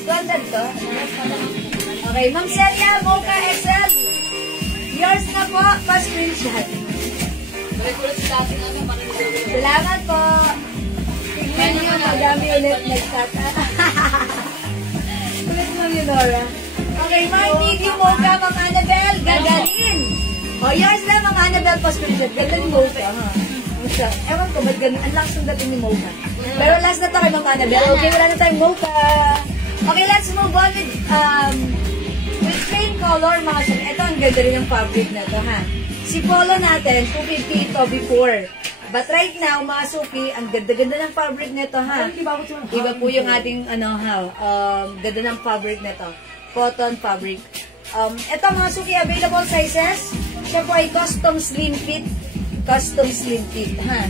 200 to? Okay, Ma'am Celia, Mocha XL. Yours na po, pa-screenshot. Balik-ulit sa ating ano, makinig. Salamat po. Tignan nyo, madami ulit nagtata. Ulit mo yun, Nora. Okay, my medium Mocha, Ma'am Annabelle, gagaling. O, yours na, Ma'am Annabelle, pa-screenshot. Ganda ni Mocha, ha? Mocha. Ewan ko, ba't ganun? Ang lakas ng dating ni Mocha. Pero last na to kay Ma'am Annabelle. Okay, wala na tayong Mocha. Okay, let's move on with plain color, mga suki. Ito, ang ganda rin ng fabric na to, ha? Si Polo natin, 250 ito before. But right now, mga suki, ang ganda-ganda ng fabric nito, ha? Iba po yung ating, ganda ng fabric nito. Cotton fabric. Ito, mga suki, available sizes. Siya po ay custom slim fit. Custom slim fit, ha?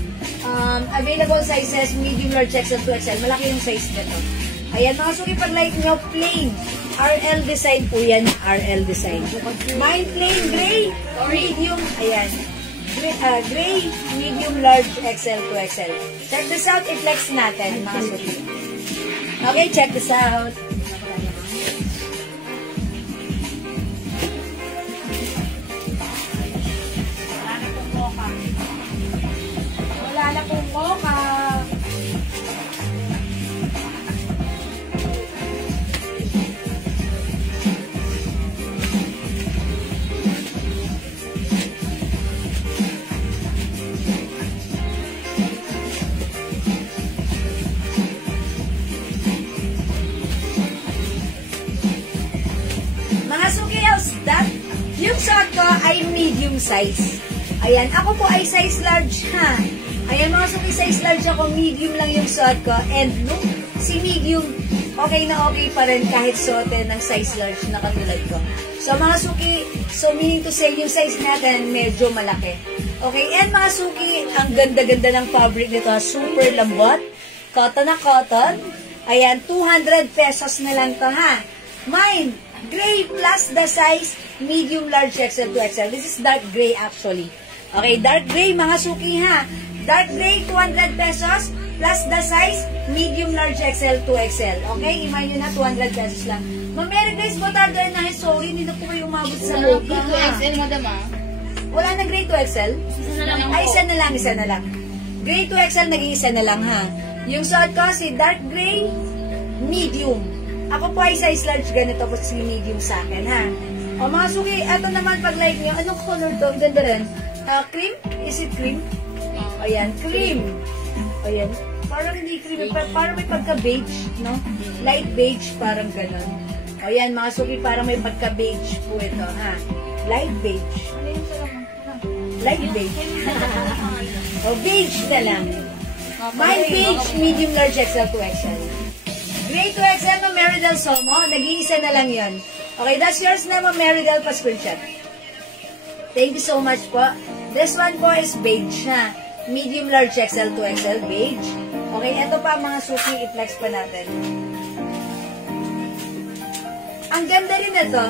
Available sizes, medium, large, XL, 2XL. Malaki yung size nito. Ayan, mga suki, pag like nyo, plain. RL design po yan, RL design. Mine plain, gray, medium, ayan. Gray, medium, large, XL, 2XL. Check this out, i-flex natin, mga suki. Okay, check this out. Wala na pong mocha. Mga suki, else that, yung suot ko ay medium size. Ayan, ako po ay size large, ha. Ayan, mga suki, size large ako, medium lang yung suot ko. And look, si medium, okay na okay pa rin kahit suotin ng size large na katulad ko. So, mga suki, so meaning to say, yung size natin medyo malaki. Okay, and mga suki, ang ganda-ganda ng fabric nito, super lambot. Cotton na cotton. Ayan, 200 pesos na lang to, ha. Mine, gray plus the size, medium, large, XL, 2XL. This is dark gray actually. Okay, dark gray, mga suki, ha. Dark gray, 200 pesos plus the size, medium, large, XL, 2XL. Okay, imay nyo na, 200 pesos lang. Ma'am Mary Grace Botardo, and sorry, hindi na po kayo umabot sa Mocha, ha. 2XL, madam, ah. Wala na gray 2XL? Isa na lang Ay, po. isa na lang. Gray 2XL, naging isa na lang, ha. Yung suot ko, si dark gray, medium. Ako po ay size large, ganito po si medium sa akin, ha. O mga suki, eto naman pag like nyo, anong color to? Ang ganda rin. Cream? Is it cream? Ayan, cream. Ayan. Parang hindi cream, parang may pagka-beige, no? Light beige, parang ganon. O yan, mga suki, parang may pagka-beige po ito, ha. Light beige. Light beige. O, beige na lang. Mine beige, medium, large, XL, 2XL. Gray 2XL, Ma'am Meridel Somo. Nag-iisa na lang yun. Okay, that's yours na, Ma'am Meridel, pa-screenshot. Thank you so much po. This one po is beige, ha. Medium, large, XL, 2XL, beige. Okay, ito pa mga suki, i-flex pa natin. Ang ganda rin ito.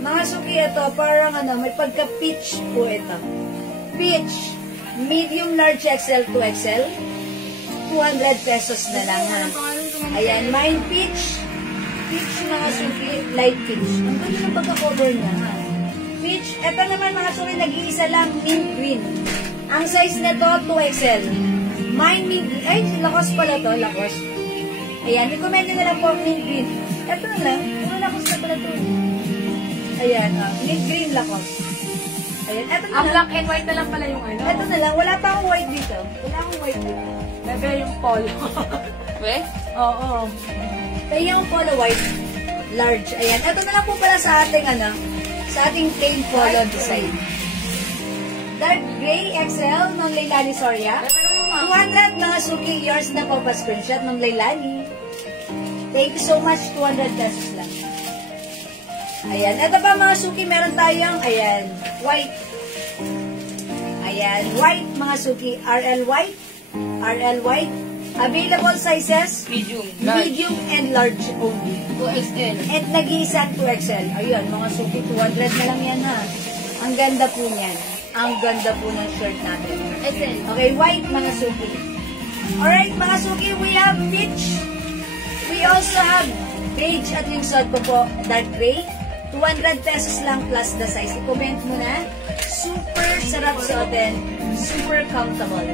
Mga suki, ito, parang may pagka-peach po ito. Peach, medium, large, XL, 2XL. 200 pesos na lang, ha. Ayan, mine peach. Peach, mga suki, light peach. Ang ganda ng pagka-cover niya, ha. Peach, eto naman mga suki, nag-iisa lang, mint green. Ang size nito, 2XL. Mine mint green. Ay, Lacoste pala to, Lacoste. Ayan, recommend nyo na lang po mint green. Eto na lang, mga Lacoste na pala to. Ayan, mint green Lacoste. Ayan, eto na Ang lang. black and white na lang pala yung ano. Eto na lang, wala pa akong white dito. Wala akong white dito. Bebe yung polo. We? Oo. Kaya yung polo white, large. Ayan, eto na lang po pala sa ating sa ating plain polo design. Dark gray XL ng Leilani Soria. 200 mga suki, yours na po pa screenshot ng Leilani. Thank you so much, 200 pesos lang. Ayan, eto pa mga suki, meron tayong, ayan, white. Ayan, white mga suki, RL white. RL white. Available sizes, Medium. medium and large only. 2XL. At nag-iisang 2XL. Ayun, mga suki, 200 na lang yan ha. Ang ganda po niyan. Ang ganda po ng shirt natin. XL. Okay, white mga suki. Alright, mga suki, we have peach. We also have beige at yung suot ko po, dark gray. 200 pesos lang plus the size. I-comment mo na. Super sarap suotin. Super comfortable.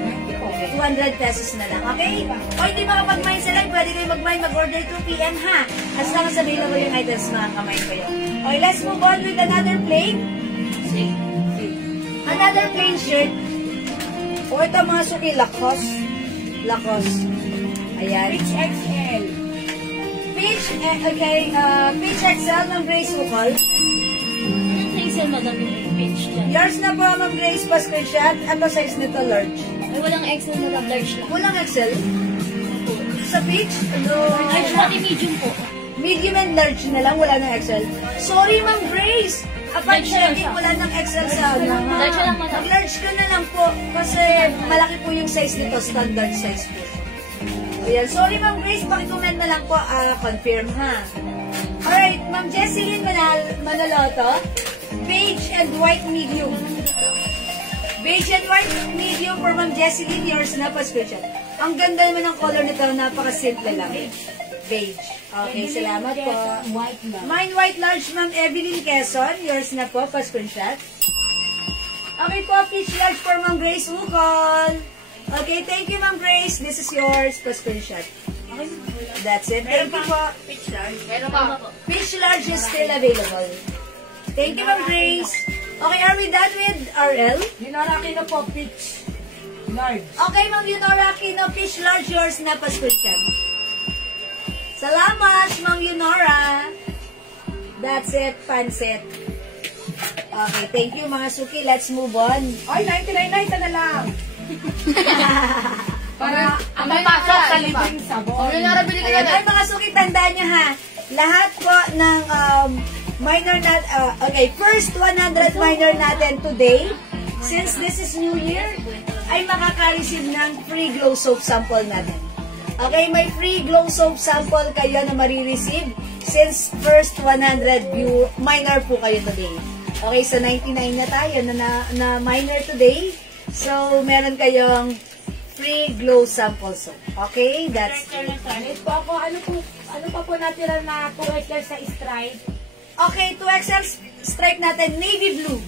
200 pesos na lang. Okay? O hindi makapag-mine sa live, pwede kayo mag-mine, mag-order 2 PM ha. As long as available yung items, makaka-mine kayo. Okay, let's move on with another plain. Another plain shirt. O ito mga suki, Lacoste. Lacoste. Ayan. Peach XL. Peach, okay, Peach XL ng Grace Ukol. Anong XL madami yung peach dyan? Yours na po, Ma'am Grace, pa screenshot. Ito size nito, large. Ay, walang XL na lang, large lang. Walang XL. Sa Peach, Large pati medium po. medium and large na lang, wala ng XL. Sorry, Ma'am Grace. Upon Large lang checking, siya. wala ng XL sa Large lang, madam. Large ko na lang po. Kasi malaki po yung size nito, standard size po. Ayan, sorry Ma'am Grace, pakicomment na lang po, confirm ha. Alright, Ma'am Jesseline Manaloto, beige and white medium. Beige and white medium for Ma'am Jesseline, yours na pa screenshot. Ang ganda naman ng color nito, napaka-simple lang. Beige. Okay, salamat po. White na. Mine white large, Ma'am Evelyn Quezon, yours na po, pa screenshot. Okay po, peach large for Ma'am Grace Ukol. Okay, thank you Ma'am Grace. This is yours, pa screenshot. Okay, that's it. Thank you po. Peach large. Meron pa po. Peach large is still available. Thank you Ma'am Grace. Okay, are we done with RL? Dinaraki na po, peach large. Okay, Ma'am Yunora Aquino, peach large, yours na pa screenshot. Salamat, Ma'am Yunora. That's it, pansit. Okay, thank you mga suki. Let's move on. Ay, 99.9 na lang. Para ang Ay, papasok wala, sa ano libreng sabon. Yung narabili ka Ayan, na. ay mga suki, tandaan nyo ha. Lahat po ng minor na, okay, first 100 minor natin today, since this is New Year, ay makaka-receive ng free glow soap sample natin. Okay, may free glow soap sample kayo na marireceive since first 100 minor po kayo today. Okay, so 99 na tayo na minor today. So, meron kayong free glow sample soap. Okay, that's it. Ito po ako, ano pa po natira na 2XL sa stripe? Okay, 2XL stripe natin, navy blue.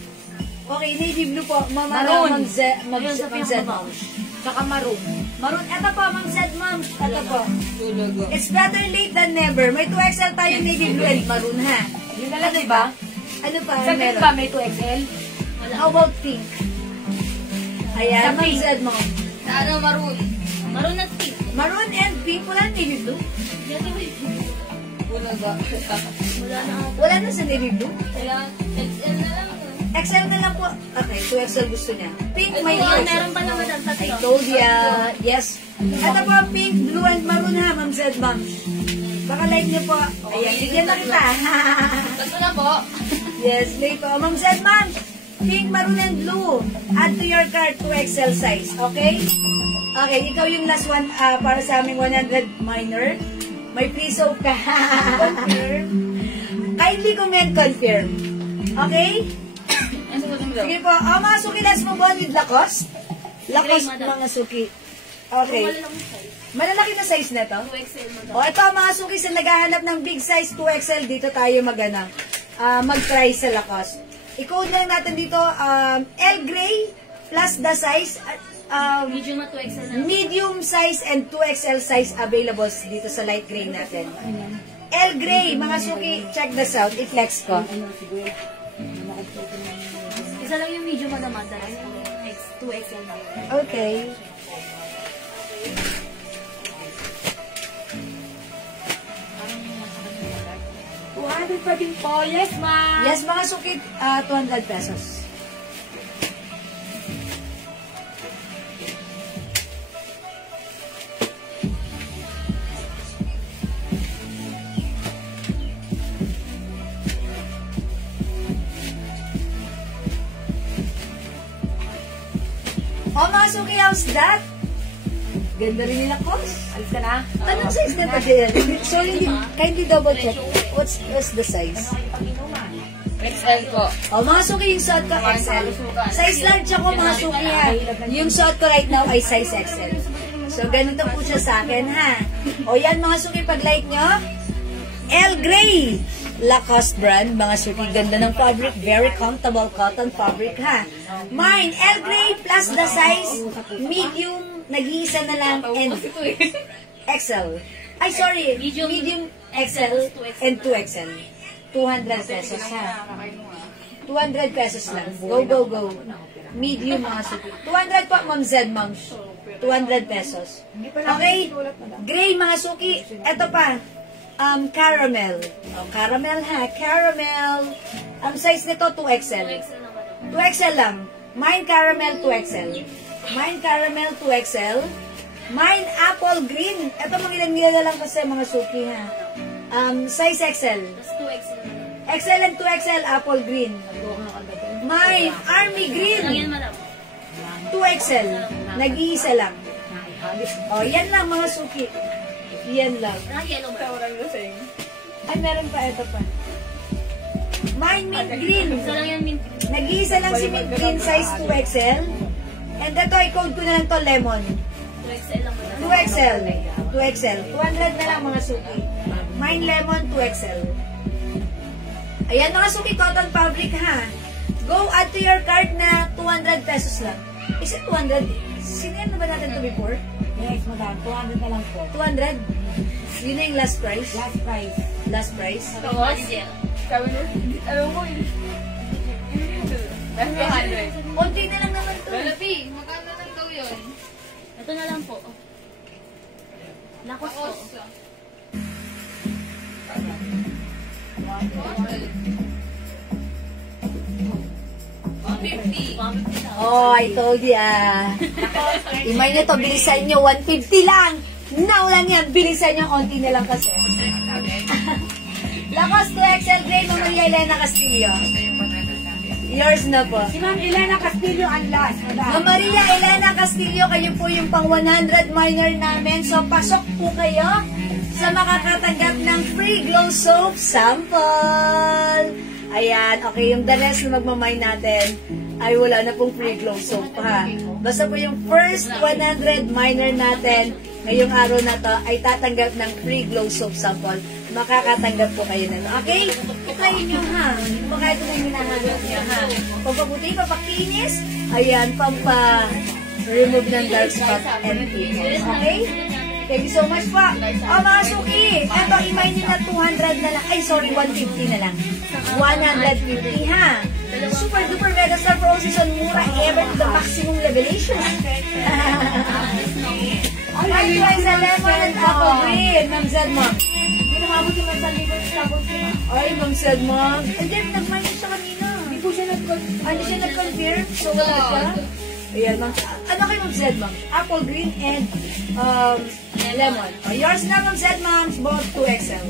Okay, navy blue po. Maroon. Ma'am Z, Ma'am. Tsaka maroon. Maroon. Ito po, Ma'am Z, Ma'am. Ito po. Tulaga. It's better late than never. May 2XL tayo, navy blue and maroon, ha? Yun na lang, diba? Ano pa? Sa Meron. ba may 2XL? How about pink? Ayan, Sa Ma'am pink. Z, Ma'am. Sa ano, maroon. Maroon at pink. Maroon and pink. Wala navy blue? Tulaga. Wala na ako. Wala na sa navy blue? Kaya, XL na lang. XL na lang po. Okay, 2XL gusto niya. Pink, may Ito, 2XL. meron pa naman ang tatlo. I told ya. Yes. Ito po, pink, blue, and maroon ha, Ma'am Z, Ma'am. Baka like niyo po. Ayan, bigyan na kita. Gusto na po. Yes, late po. Ma'am Z, Ma'am. Pink, maroon, and blue. Add to your cart 2XL size. Okay? Okay, ikaw yung last one para sa aming 100 minor. May free soap ka. Confirm. Kindly comment confirm. Okay? Ano ba ito? Sige po. Mga suki, let's move on with Lacoste. Lacoste, Gray, madam. mga suki. Okay. Malalaki na size na to? 2XL mo O, ito mga suki, sa naghahanap ng big size 2XL, dito tayo mag-try sa Lacoste. I-code lang natin dito, L Gray plus the size, Medium at 2XL na. medium size and 2XL size available dito sa light gray natin. L Gray, mga suki, check this out. I-flex ko. Isa lang yung medium at naman. 2XL na. Okay. Pa din po. Yes, ma'am. Yes, mga suki, 200 pesos. Oh, mga suki, how's that? Ganda rin nila, Kos. Alis ka na? Anong size na ito, Jen? Sorry, kindly double check. What's the size? XL po. Oh, mga suki, yung suot ko, XL. Size large ako, mga suki, ha. Yung suot ko right now ay size XL. So, ganito po siya sa akin, ha. O, yan, mga suki, pag-like nyo, L Gray. Lacoste brand, mga suki, ganda ng fabric, very comfortable cotton fabric, ha. Mine, L Gray plus the size, medium, nag-iisa na lang, and XL. Ay, sorry, medium XL and 2XL. 200 pesos, ha. 200 pesos lang. Go, go, go. Medium, mga suki. 200 po, Ma'am Zed, Ma'am. 200 pesos. Okay? Gray, mga suki. Ito pa. Caramel. Oh, caramel, ha. Caramel. Ang size nito, 2XL. 2XL lang. Mine caramel, 2XL. Mine caramel, 2XL. Mine apple green. Ito, mangilan-ngilan lang kasi, mga suki, ha. Size XL. XL and 2XL apple green. Mine army green. 2XL. Nag-iisa lang. Oh, yan lang, mga suki. Yan lang. Ay, meron pa. Ito pa. Mine mint green. Nag-iisa lang si mint green, size 2XL. And ito, i-code ko na lang to lemon. 2XL. 2XL. 200 na lang, mga suki. Mine lemon, 2XL. Ayan, mga suki, cotton fabric, ha. Go add to your cart na 200 pesos lang. Is it 200? Sinayan na ba natin to before? Yes, madam. 200 na lang po. 200? Yun na yung last price? Last price. Last price? Tapos, sabi niya, alam ko yun. Last 200. Konti na lang naman to. Lola P, magkano lang daw yun? Ito na lang po. Lakos po. Oh, I told ya. Imay nyo to, bilisan nyo. 150 lang. Now lang yan. Bilisan nyo. Konti na lang kasi. Lacoste 2XL Gray, Ma'am Maria Elena Castillo. Yours na po. Si Ma'am Elena Castillo ang last. Ma'am Maria Elena Castillo, kayo po yung pang 100 minor namin. So, pasok po kayo sa makakatanggap ng free glow soap sample. Ayan, okay, yung the rest na magmamay natin ay wala na pong free glow soap ha. Basta po yung first 100 minor natin ngayong araw na to ay tatanggap ng free glow soap sample. Makakatanggap po kayo na. Okay? Try nyo ha. Baka ito na yung hinahanap nyo ha. Pampabuti, pampakinis. Ayan, pampa-remove ng dark spot and pimples. Okay? Thank you so much po. Oh, mga suki, eto, imay nyo na 200 na lang. Ay, sorry, 150 na lang. 150, ha? Super duper mega star promotion on mura ever to the maximum revelations. Ay, try sa lemon at apple green, Ma'am Zed, Ma'am. Hindi namabot yung masalibot sa sabot ko. Ay, Ma'am Zed, Ma'am. Hindi, nag-minus siya kanina. Hindi po siya nag-confirm. Hindi siya nag-confirm? So, wala siya? Ayan, Ma'am. Ano kayo, Ma'am Zed, Ma'am? Apple green and lemon. Oh, yours na, Ma'am Zed, Ma'am. Both 2XL.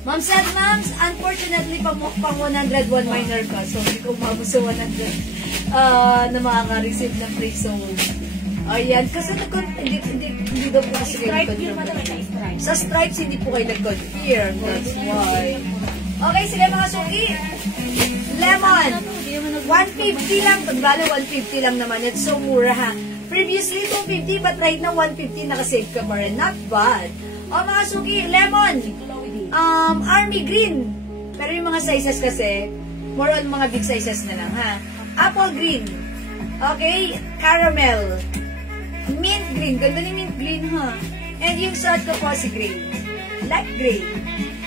Ma'am Zed, Ma'am, unfortunately, pang 101 minor ka. So, hindi ko umabot sa 100 na makaka-receive ng free soap. Ayan, kasi hindi daw po kasi kayo nag-confirm. Sa stripes, hindi po kayo nag-confirm. That's why. Okay, sige mga suki. Lemon. 150 lang. Pagbala, 150 lang naman. It's so mura ha. Previously, 250, but right now, 150 nakasave ka pa rin. Not bad. O mga suki, lemon. Army green. Pero yung mga sizes kasi, More on mga big sizes na lang, ha? Apple green. Okay? Caramel. Mint green. Ganda ni mint green, ha? And yung suot ko po si gray. Light gray.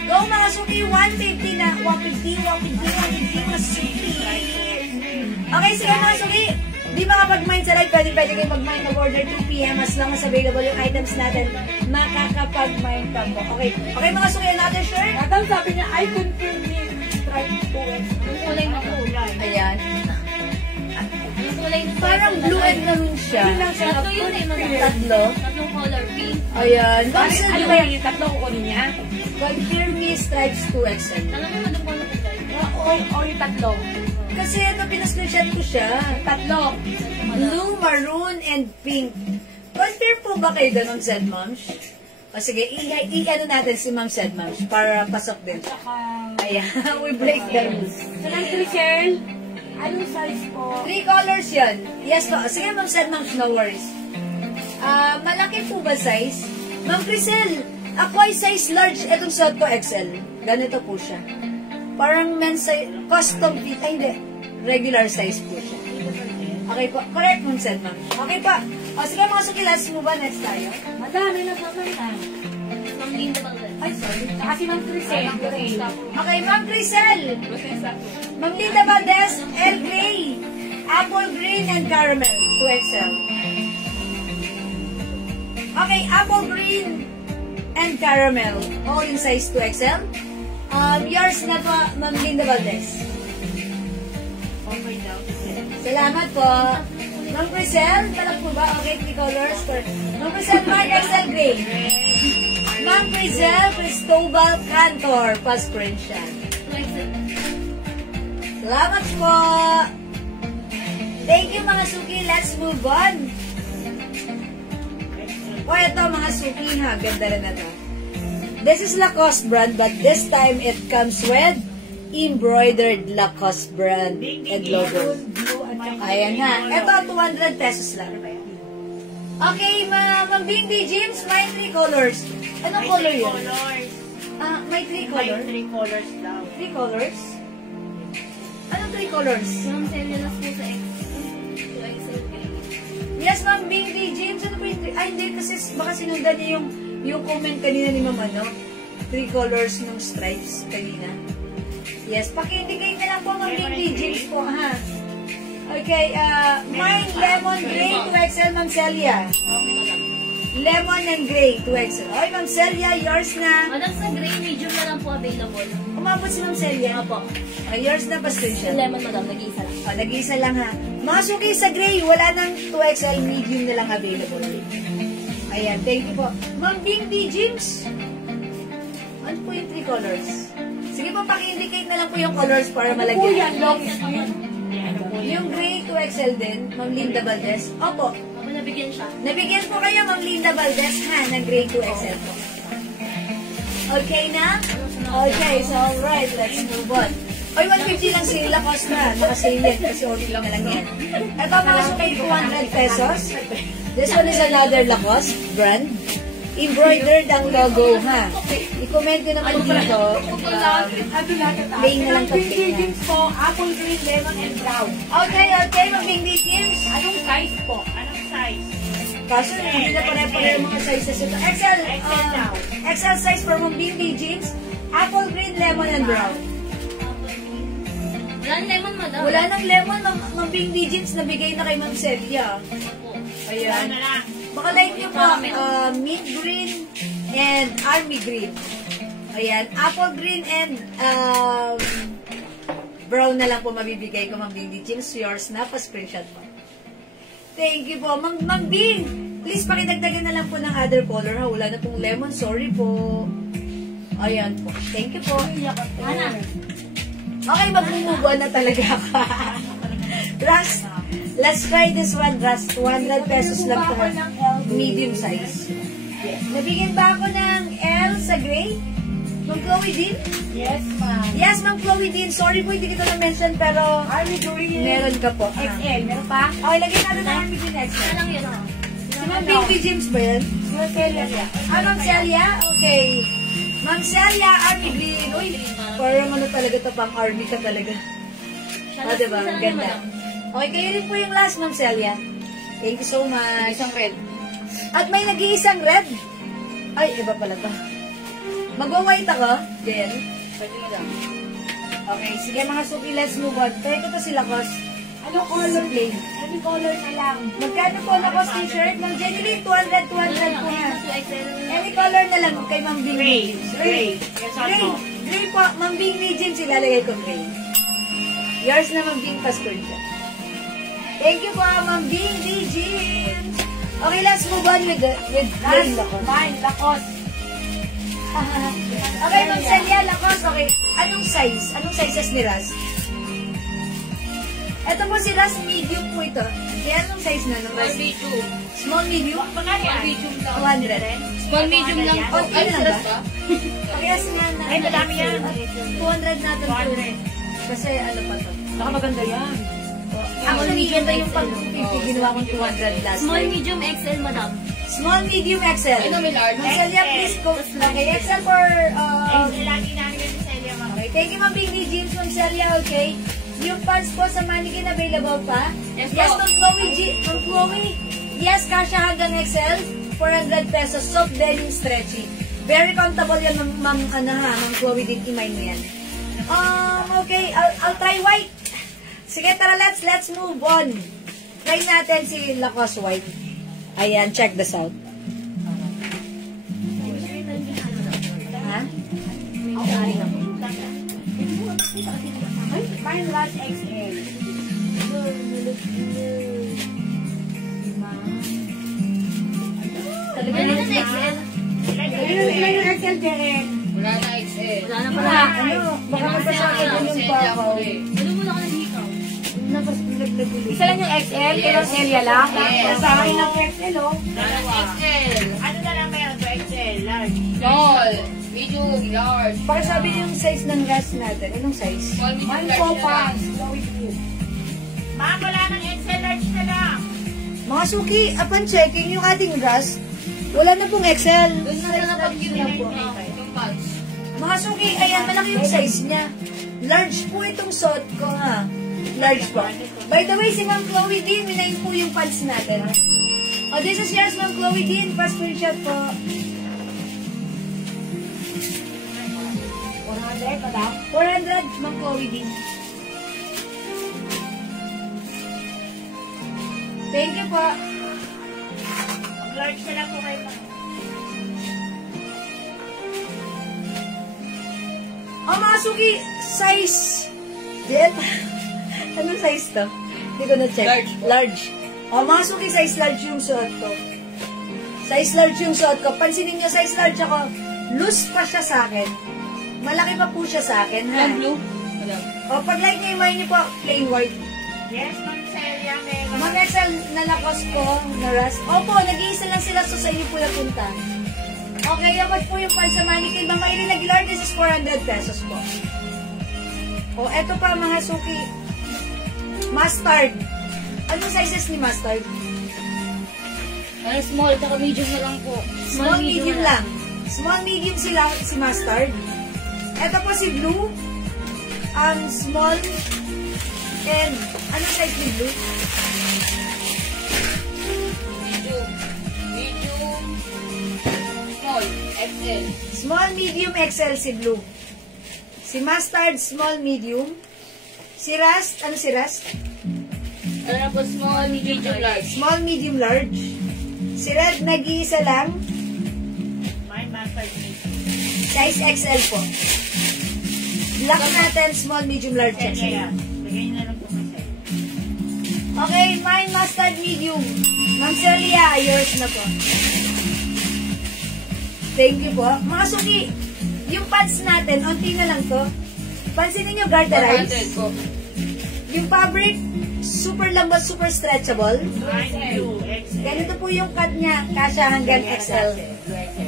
Go mga suki, 150 na. 150 mga suki. Okay, sige mga suki. Di makapag-mind sa live, pwede kayo mag-mind mag-order 2 p.m. as long as available yung items natin. Makakapag-mind pa po. Okay, mga suki, another shirt. Madam, sabi niya, I confirm you. Try to it. Yung kulay mo kulay. Ayan. Yung kulay mo Parang blue and ganun siya. Yun lang siya. Tatlo yun eh, madam. Tatlo. Tatlong color, pink. Ayan. Ano ba yung tatlo kukunin niya? Confirm me stripes 2XL. Alam mo, madam, kung ano kulay. O yung tatlo. Kasi ito, pinascreenshot ko siya. Tatlo. Blue, maroon, and pink. Confirm po ba kayo doon ng Zed Moms? O sige, i-ano natin si Ma'am Zed Moms para pasok din. Ayan, we break the rules. So, lang Chriselle, anong size po? 3 colors yan. Yes po. Sige, Ma'am Zed Moms, no worries. Malaki po ba size? Ma'am Crisel, ako ay size large. Itong suot ko XL. Ganito po siya. Parang men's size, custom fit. Ay, hindi. Regular size po siya. Okay po. Correct, Ma'am Zed Moms. Okay po. O sige, mga suki, let's move on. Next tayo. Madami na naman ah. Ma'am Linda Valdez. Ay, sorry. Kasi Ma'am Chriselle. Okay, Ma'am Crisel. Ma'am Linda Valdez, L. Gray. Apple green and caramel. 2XL. Okay, apple green and caramel. All in size 2XL. Yours na po, Ma'am Linda Valdez. Okay daw. Salamat po. Ma'am Crisel, talag po ba? Okay, 3 colors. Ma'am Crisel, Mark XL Gray. Ma'am Crisel, Cristobal Cantor. Pa-screenshot. Salamat po. Thank you mga suki. Let's move on. O ito mga suki ha. Ganda rin na to. This is Lacoste brand but this time it comes with embroidered Lacoste brand and logo. Ayan ha. Ito 200 pesos lang. Okay, Ma'am Bindi James, may 3 colors. Anong color yun? May 3 colors? 3 colors daw. 3 colors? Anong 3 colors? Yung cellulose po sa XL. Yes, Ma'am Bindi James, ano po yung 3? Ay, hindi, kasi baka sinundan niya yung comment kanina ni Ma'am, ano? 3 colors ng stripes kanina. Yes, paki-indicate na lang po, Ma'am Bindi James po, ha? Okay, mine, lemon, gray, 2XL, Ma'am Celia. Lemon and gray, 2XL. Okay, Ma'am Celia, yours na. Madam, sa gray, medium na lang po available. Umabot si Ma'am Celia. Opo. Yours na, pastation. Lemon, madam, nag-iisa lang. Nag-iisa lang ha. Mga suki sa gray, wala nang 2XL, medium na lang available. Ayan, thank you po. Ma'am Bindi James. Ano po yung 3 colors? Sige po, paki-indicate na lang po yung colors para malagyan. Yan, long sleeve. Yung gray 2XL din, Ma'am Linda Valdez. Opo, Opo, nabigyan siya. nabigyan po kayo, Ma'am Linda Valdez, ha, ng gray 2XL po. Okay na? Okay, so alright, let's move on. Oy, 150 lang sila, cost na. Naka-sale yan, kasi order lang na lang yan. Ito, mga sukay, 200 pesos. This one is another Lacoste brand. Embroidered ang logo, ha. I-comment ko naman dito. Plain na lang Bindi pag-plain na. James po, apple green, lemon, and brown. Okay, Ma'am Bindi James. Anong size po? Anong size? Kaso, hindi na pare-pare yung mga sizes ito. XL, XL size for Ma'am Bindi James. Apple green, lemon, and brown. Wala nang lemon, madam. Wala nang lemon, Ma'am Bindi James, nabigay na kay Ma'am Celia. Opo. Ayan. Baka like nyo po, mint green and army green. Ayan, apple green and brown na lang po mabibigay ko, Ma'am Bindi James. Yours na, pa-screenshot po. Thank you po. Ma'am Bing, please pakidagdagan na lang po ng other color ha. Wala na pong lemon, sorry po. Ayan po. Thank you po. Ana. Okay, mag-move on na talaga ako. Rust. Let's try this one, Rust. 200 pesos lang po. Medium size. Nabigyan ba ako ng L sa gray? Ma'am Chloe Dean? Yes, ma'am. Yes, Ma'am Chloe Dean. Sorry po, hindi kita na-mention, pero Army green. meron ka po. XL, meron pa? Okay, lagyan natin ng Army Green Ano XL. lang yun, oh. Si Ma'am Pinky James ba yan? Celia. Ma'am Celia? Okay. Ma'am Celia, Army Green. Uy, parang ano talaga to, pang Army ka talaga. O, diba? Ang ganda. Okay, kayo rin po yung last, Ma'am Celia. Thank you so much. Isang red. At may nag-iisang red. Ay, iba pala to. Mag-white ako. Then, Pwede mo lang. okay, sige mga suki, let's move on. Try ko to sila, Kos. Ano color? Plain. Any color na lang. Magkano po na Kos t-shirt? Ma'am Jenny Lee, 200 po nga. Any color na lang kay Ma'am Bing Gray. Legends. Gray. Yes, Gray. ako. Gray po. Ma'am Bing Legends, ilalagay ko gray. Yours na Ma'am Bing Passport ko. Thank you po, Ma'am Bing Legends. Okay, let's move on with plain Lakos. Mine, Lacoste. Okay, Ma'am Celia, Lakos. Okay, anong size? Anong sizes ni Raz? Ito po si Raz, medium po ito. Kaya anong size na ng Raz? medium. Small, medium? Magkano yan? Medium lang. 200. Small medium lang po. Okay Ay, lang sarap ba? ba? Kaya sila na. Ay, madami yan. 200 natin po. 200. Kasi ano pa to? Baka maganda yan. Actually, ganda yung pag-pipi. Ginawa kong 200 last Small, time. medium, XL, madam. Small, medium, XL. Ano, may large? Ma'am Celia, please go. Okay, XL for... Lagi namin yung Celia, ma'am. Okay, thank you, Ma'am Bini Jeans, Ma'am Celia, okay? Yung pants po sa mannequin available pa? Yes, Yes, po. Ma'am Chloe. Ma'am Chloe. Yes, kasha hanggang XL. 400 pesos. Soft denim stretchy. Very comfortable yan, Ma'am Chloe. Din imay mo yan. Okay, I'll try white. Sige, tara, let's move on. Try natin si Lacoste White. Ayan, check this out. Ha? Mine large XL. Talaga na sa XL. Ayun yung XL direct. Wala na XL. Wala na pala. Ano? Baka magkasakit din yung pakaw. Ano mo na ka nag-hikaw? Isa lang yung XL, pero Celia lang. Yes. Sa akin ng XL, oh. XL. Ano na lang meron to XL? Large. Small. Medium. Large. Baka sabi yung size ng gas natin. Anong size? Small, medium, Mine large po na pa. lang. Ma'am, wala ng XL large na lang. Mga suki, upon checking yung ating gas, wala na pong XL. Doon na sa napag-yun yung pants. Mga suki, ayan, malaki yung size niya. Large po itong suot ko, ha? Large po. By the way, si Ma'am Chloe Dean, minayin po yung pants natin. Oh, this is yours, Ma'am Chloe Dean. Pass screenshot po. 400, madam. 400, Ma'am Chloe Dean. Thank you po. Large na lang po kayo, ma'am. Oh, mga suki, size. Jet. Anong size to? Hindi ko na-check. Large po. Large. Oh, mga suki, size large yung suot ko. Size large yung suot ko. Pansinin nyo, size large ako. Loose pa siya sa akin. Malaki pa po siya sa akin, ha? Walang blue. Wala. O, pag like nyo yung niyo po, plain white. Yes, ma'am Celia, meron. Mga Excel na lakos ko, na ras. Opo, nag-iisa lang sila, so sa inyo po napunta. Okay, yaman po yung pansamani kay Mama Irene Aguilar. This is 400 pesos po. O, eto pa mga suki. Mustard. Anong sizes ni mustard? Ano, small, taka medium na lang po. Small, medium lang. Small, medium sila, si mustard. Eto po si blue. Small. And, anong size ni blue? Medium. Medium. Small. XL. Small, medium, XL si blue. Si mustard, small, medium. Si Rust, ano si Rust? Ano na po, small, medium, large. Small, medium, large. Si Red, nag-iisa lang. Mine, master medium. Size XL po. Black natin, small, medium, large, Celia, XL. yan. Bigay na lang po kay Celia. Okay, mine, mustard, medium. Ma'am Celia, yours na po. Thank you po. Mga suki, yung pants natin, onti na lang to. Pansinin nyo, 400 garterize. po. Yung fabric, super lambot, super stretchable. Mine, blue, XL. Ganito po yung cut niya, kasya hanggang XL.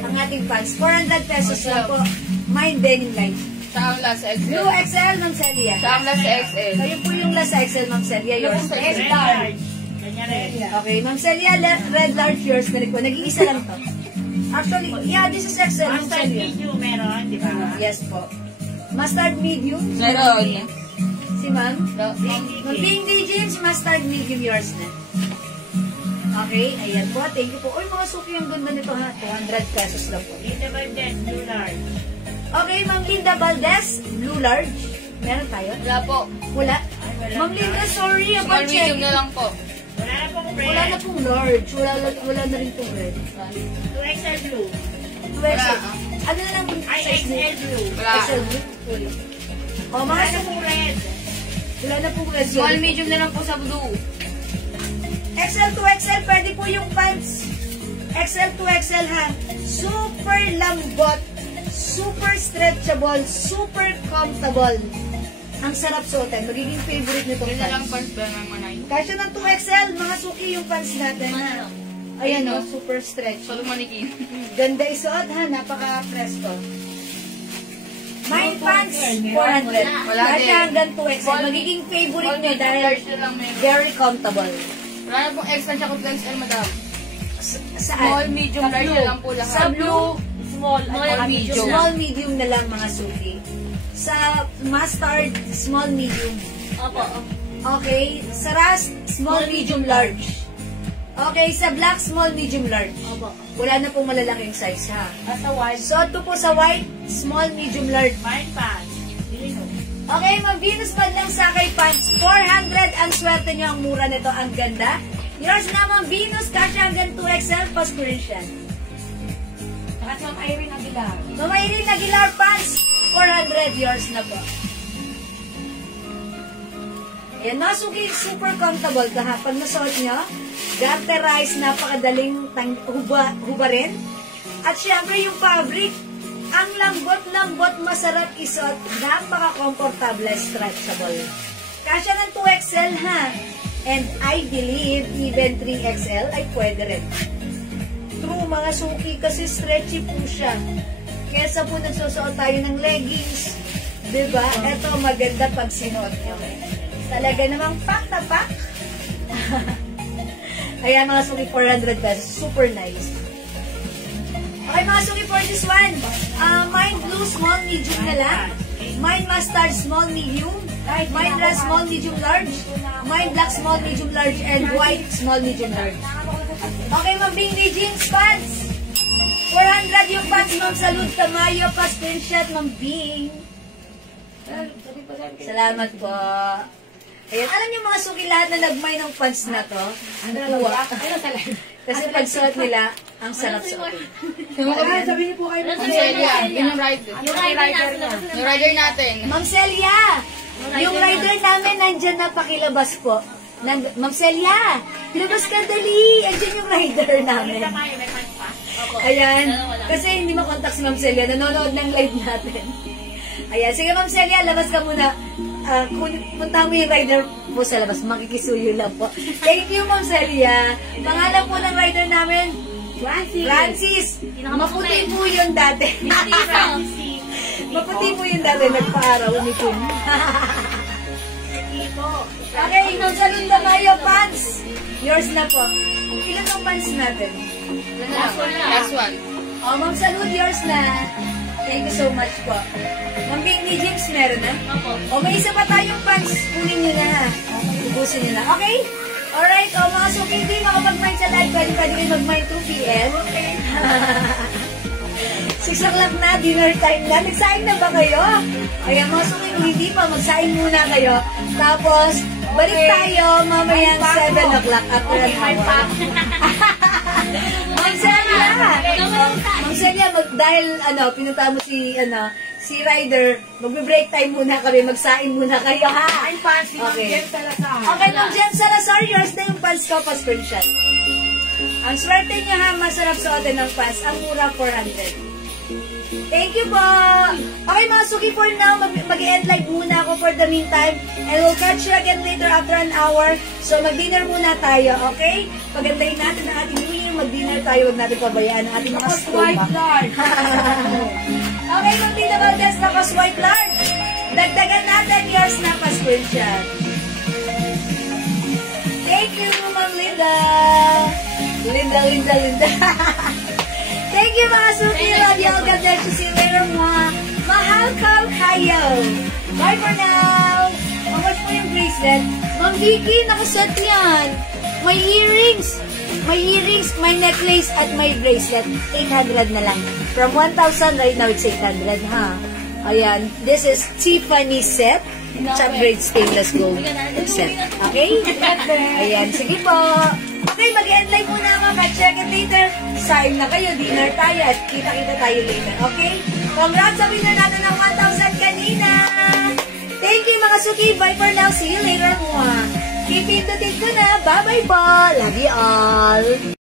Ang ating pants, 400 pesos lang po. Mine, denim light. Sa ang last XL. Blue XL, Ma'am Celia. Sa ang last XL. Kayo po yung last XL, Ma'am Celia. Yours. Red Red large. Ganyan rin. Okay, Ma'am Celia, red large, yours na rin po. Nag-iisa lang to. Actually, yeah, this is XL, Ma'am Master Celia. medium meron, di ba? Yes po. Mustard medium. Meron. Si Si Ma'am? Ma'am Mag-Bing jeans, mustard medium yours na. Okay, ayan po. Thank you po. Uy, mga suki, ang ganda nito ha. 200 pesos lang po. Linda Valdez, blue large. Okay, Ma'am Linda Valdez, blue large. Meron tayo? Wala po. Wala. Ma'am Linda, sorry Small about medium checking. na lang po. Wala na pong red. Wala na pong large. Wala na rin pong red. 2XL blue. 2XL. Ano na lang Ay, size mo? XL blue. Wala. XL blue? Sorry. O, mga Wala na pong red. wala na pong red. Small medium na lang po sa blue. XL to XL, pwede po yung pants. XL to XL ha. Super lambot, super stretchable, super comfortable. Ang sarap suotin. Magiging favorite nito Yun na lang pants. pants ba ng manay? Kasya ng 2XL, mga suki yung pants natin. Ano? Ayan o, super stretch. So, manikin. Ganda isuot ha, napaka-presto. My pants, 400. Wala Kasya din. hanggang 2XL. Magiging favorite Small nyo medium dahil large na lang meron. very comfortable. Wala na pong extra siya kung XL, madam. Saan? Small, medium, large na lang po lahat. Sa blue, Small. medium. small, medium na lang mga suki. Sa mustard, small, medium. Opo. Okay. Sa rust, small, medium, large. Okay. Sa black, small, medium, large. Opo. Wala na pong malalaking size ha. Nasa white. So, ito po sa white, small, medium, large. Fine pants. Dilino. Okay, Ma'am Venus Badlang Sakay Pants. 400 ang swerte nyo. Ang mura nito. Ang ganda. Yours na, Ma'am Venus. Kasya hanggang 2XL. Pasko rin siya. Saka si Ma'am Irene Aguilar. Ma'am Irene Aguilar Pants. 400. Yours na po. Ayan, nasuki. Super comfortable ka ha. Pag nasuot nyo, garterize, napakadaling hubarin. At syempre yung fabric, ang lambot-lambot, masarap isuot, napaka-comfortable, stretchable. Kasya ng 2XL ha. And I believe even 3XL ay pwede rin. True mga suki kasi stretchy po siya. Kesa po nagsusuot tayo ng leggings. Diba? Ito maganda pag sinuot nyo. Talaga namang pack na pack. Ayan mga suki, 400 pesos. Super nice. Okay mga suki for this one. Mine blue, small, medium na lang. Mine mustard, small, medium. Mine red, small, medium, large. Mine black, small, medium, large. And white, small, medium, large. Okay, Ma'am Bing jeans pants. 400 yung pants, Ma'am Salud Tamayo. Pa-screenshot, Ma'am Bing. Salamat po. Ayan, alam niyo mga suki, lahat na nagmay ng pants na to. Kuha. Kasi pag suot nila, ang sarap suotin. Sabi niyo po kayo. Ang Celia, yun yung rider. Yung rider na. Yung rider natin. Ma'am Celia, yung rider namin nandyan na pakilabas po. Ma'am Celia, labas ka dali. Andyan yung rider namin. May pants pa. Ayan. Kasi hindi makontak si Ma'am Celia. Nanonood ng live natin. Ayan. Sige Ma'am Celia, labas ka muna. Punta mo yung rider po sa labas. Makikisuyo lang po. Thank you Ma'am Celia. Pangalan po ng rider namin, Francis. Maputi po yun dati. Maputi po yun dati. Nagpa-araw. Umitin. Okay, Ma'am Salud Tamayo pants. Yours na po. Ilan ang pants natin? Last one. Oh, Ma'am Salud, yours na. Thank you so much po. Ma'am Bing James, meron na? O, may isa pa tayong pants. Kunin nyo na. Ubusin nyo na. Okay? Alright. O, mga suki, hindi makapag-mind sa live. Pwede kayo mag-mind 2 p.m. Okay. 6 o'clock na, dinner time na. Nagsaing na ba kayo? Ayan, mga suki, kung hindi pa, magsaing muna kayo. Tapos, balik tayo mamayang 7 o'clock after an hour. Ma'am Celia! Ma'am Celia, dahil pinunta mo si Ryder, magbe-break time muna kami, magsaing muna kayo, ha? Ay, pants si Ma'am Okay. Jen Salazar. Okay, Ma'am Jen Salazar, yours na yung pants ko, pa-screenshot. Ang swerte niya ha, masarap suotin ng pants. Ang mura, 400. Thank you po! Okay mga suki, for now, mag-end live muna ako for the meantime. And we'll catch you again later after an hour. So, mag-dinner muna tayo, okay? Pagandahin natin ang ating New Year, mag-dinner tayo. Huwag natin pabayaan ang ating mga stomach. Okay, mag-dinner about this na swipe large. Dagdagan natin yours na pa-screenshot. Thank you, Ma'am Linda. Linda. Thank you, mga suki. Love you all. God bless you. See you later, mga mahal kayo. Bye for now. yung bracelet. Ma'am Vicky, nakaset yan. May earrings. May earrings, may necklace, at may bracelet. 800 na lang. From 1,000, right now it's 800, ha? Ayan. This is Tiffany set. Chop-grade stainless gold set. Okay? Ayan. Sige po. Okay, mag-end live muna ako. Check it later. Sign na kayo. Dinner tayo at kita-kita tayo later. Okay? Congrats sa winner natin ng 1,000 kanina. Thank you mga suki. Bye for now. See you later. Keep it to take ko na. Bye-bye po. Love you all.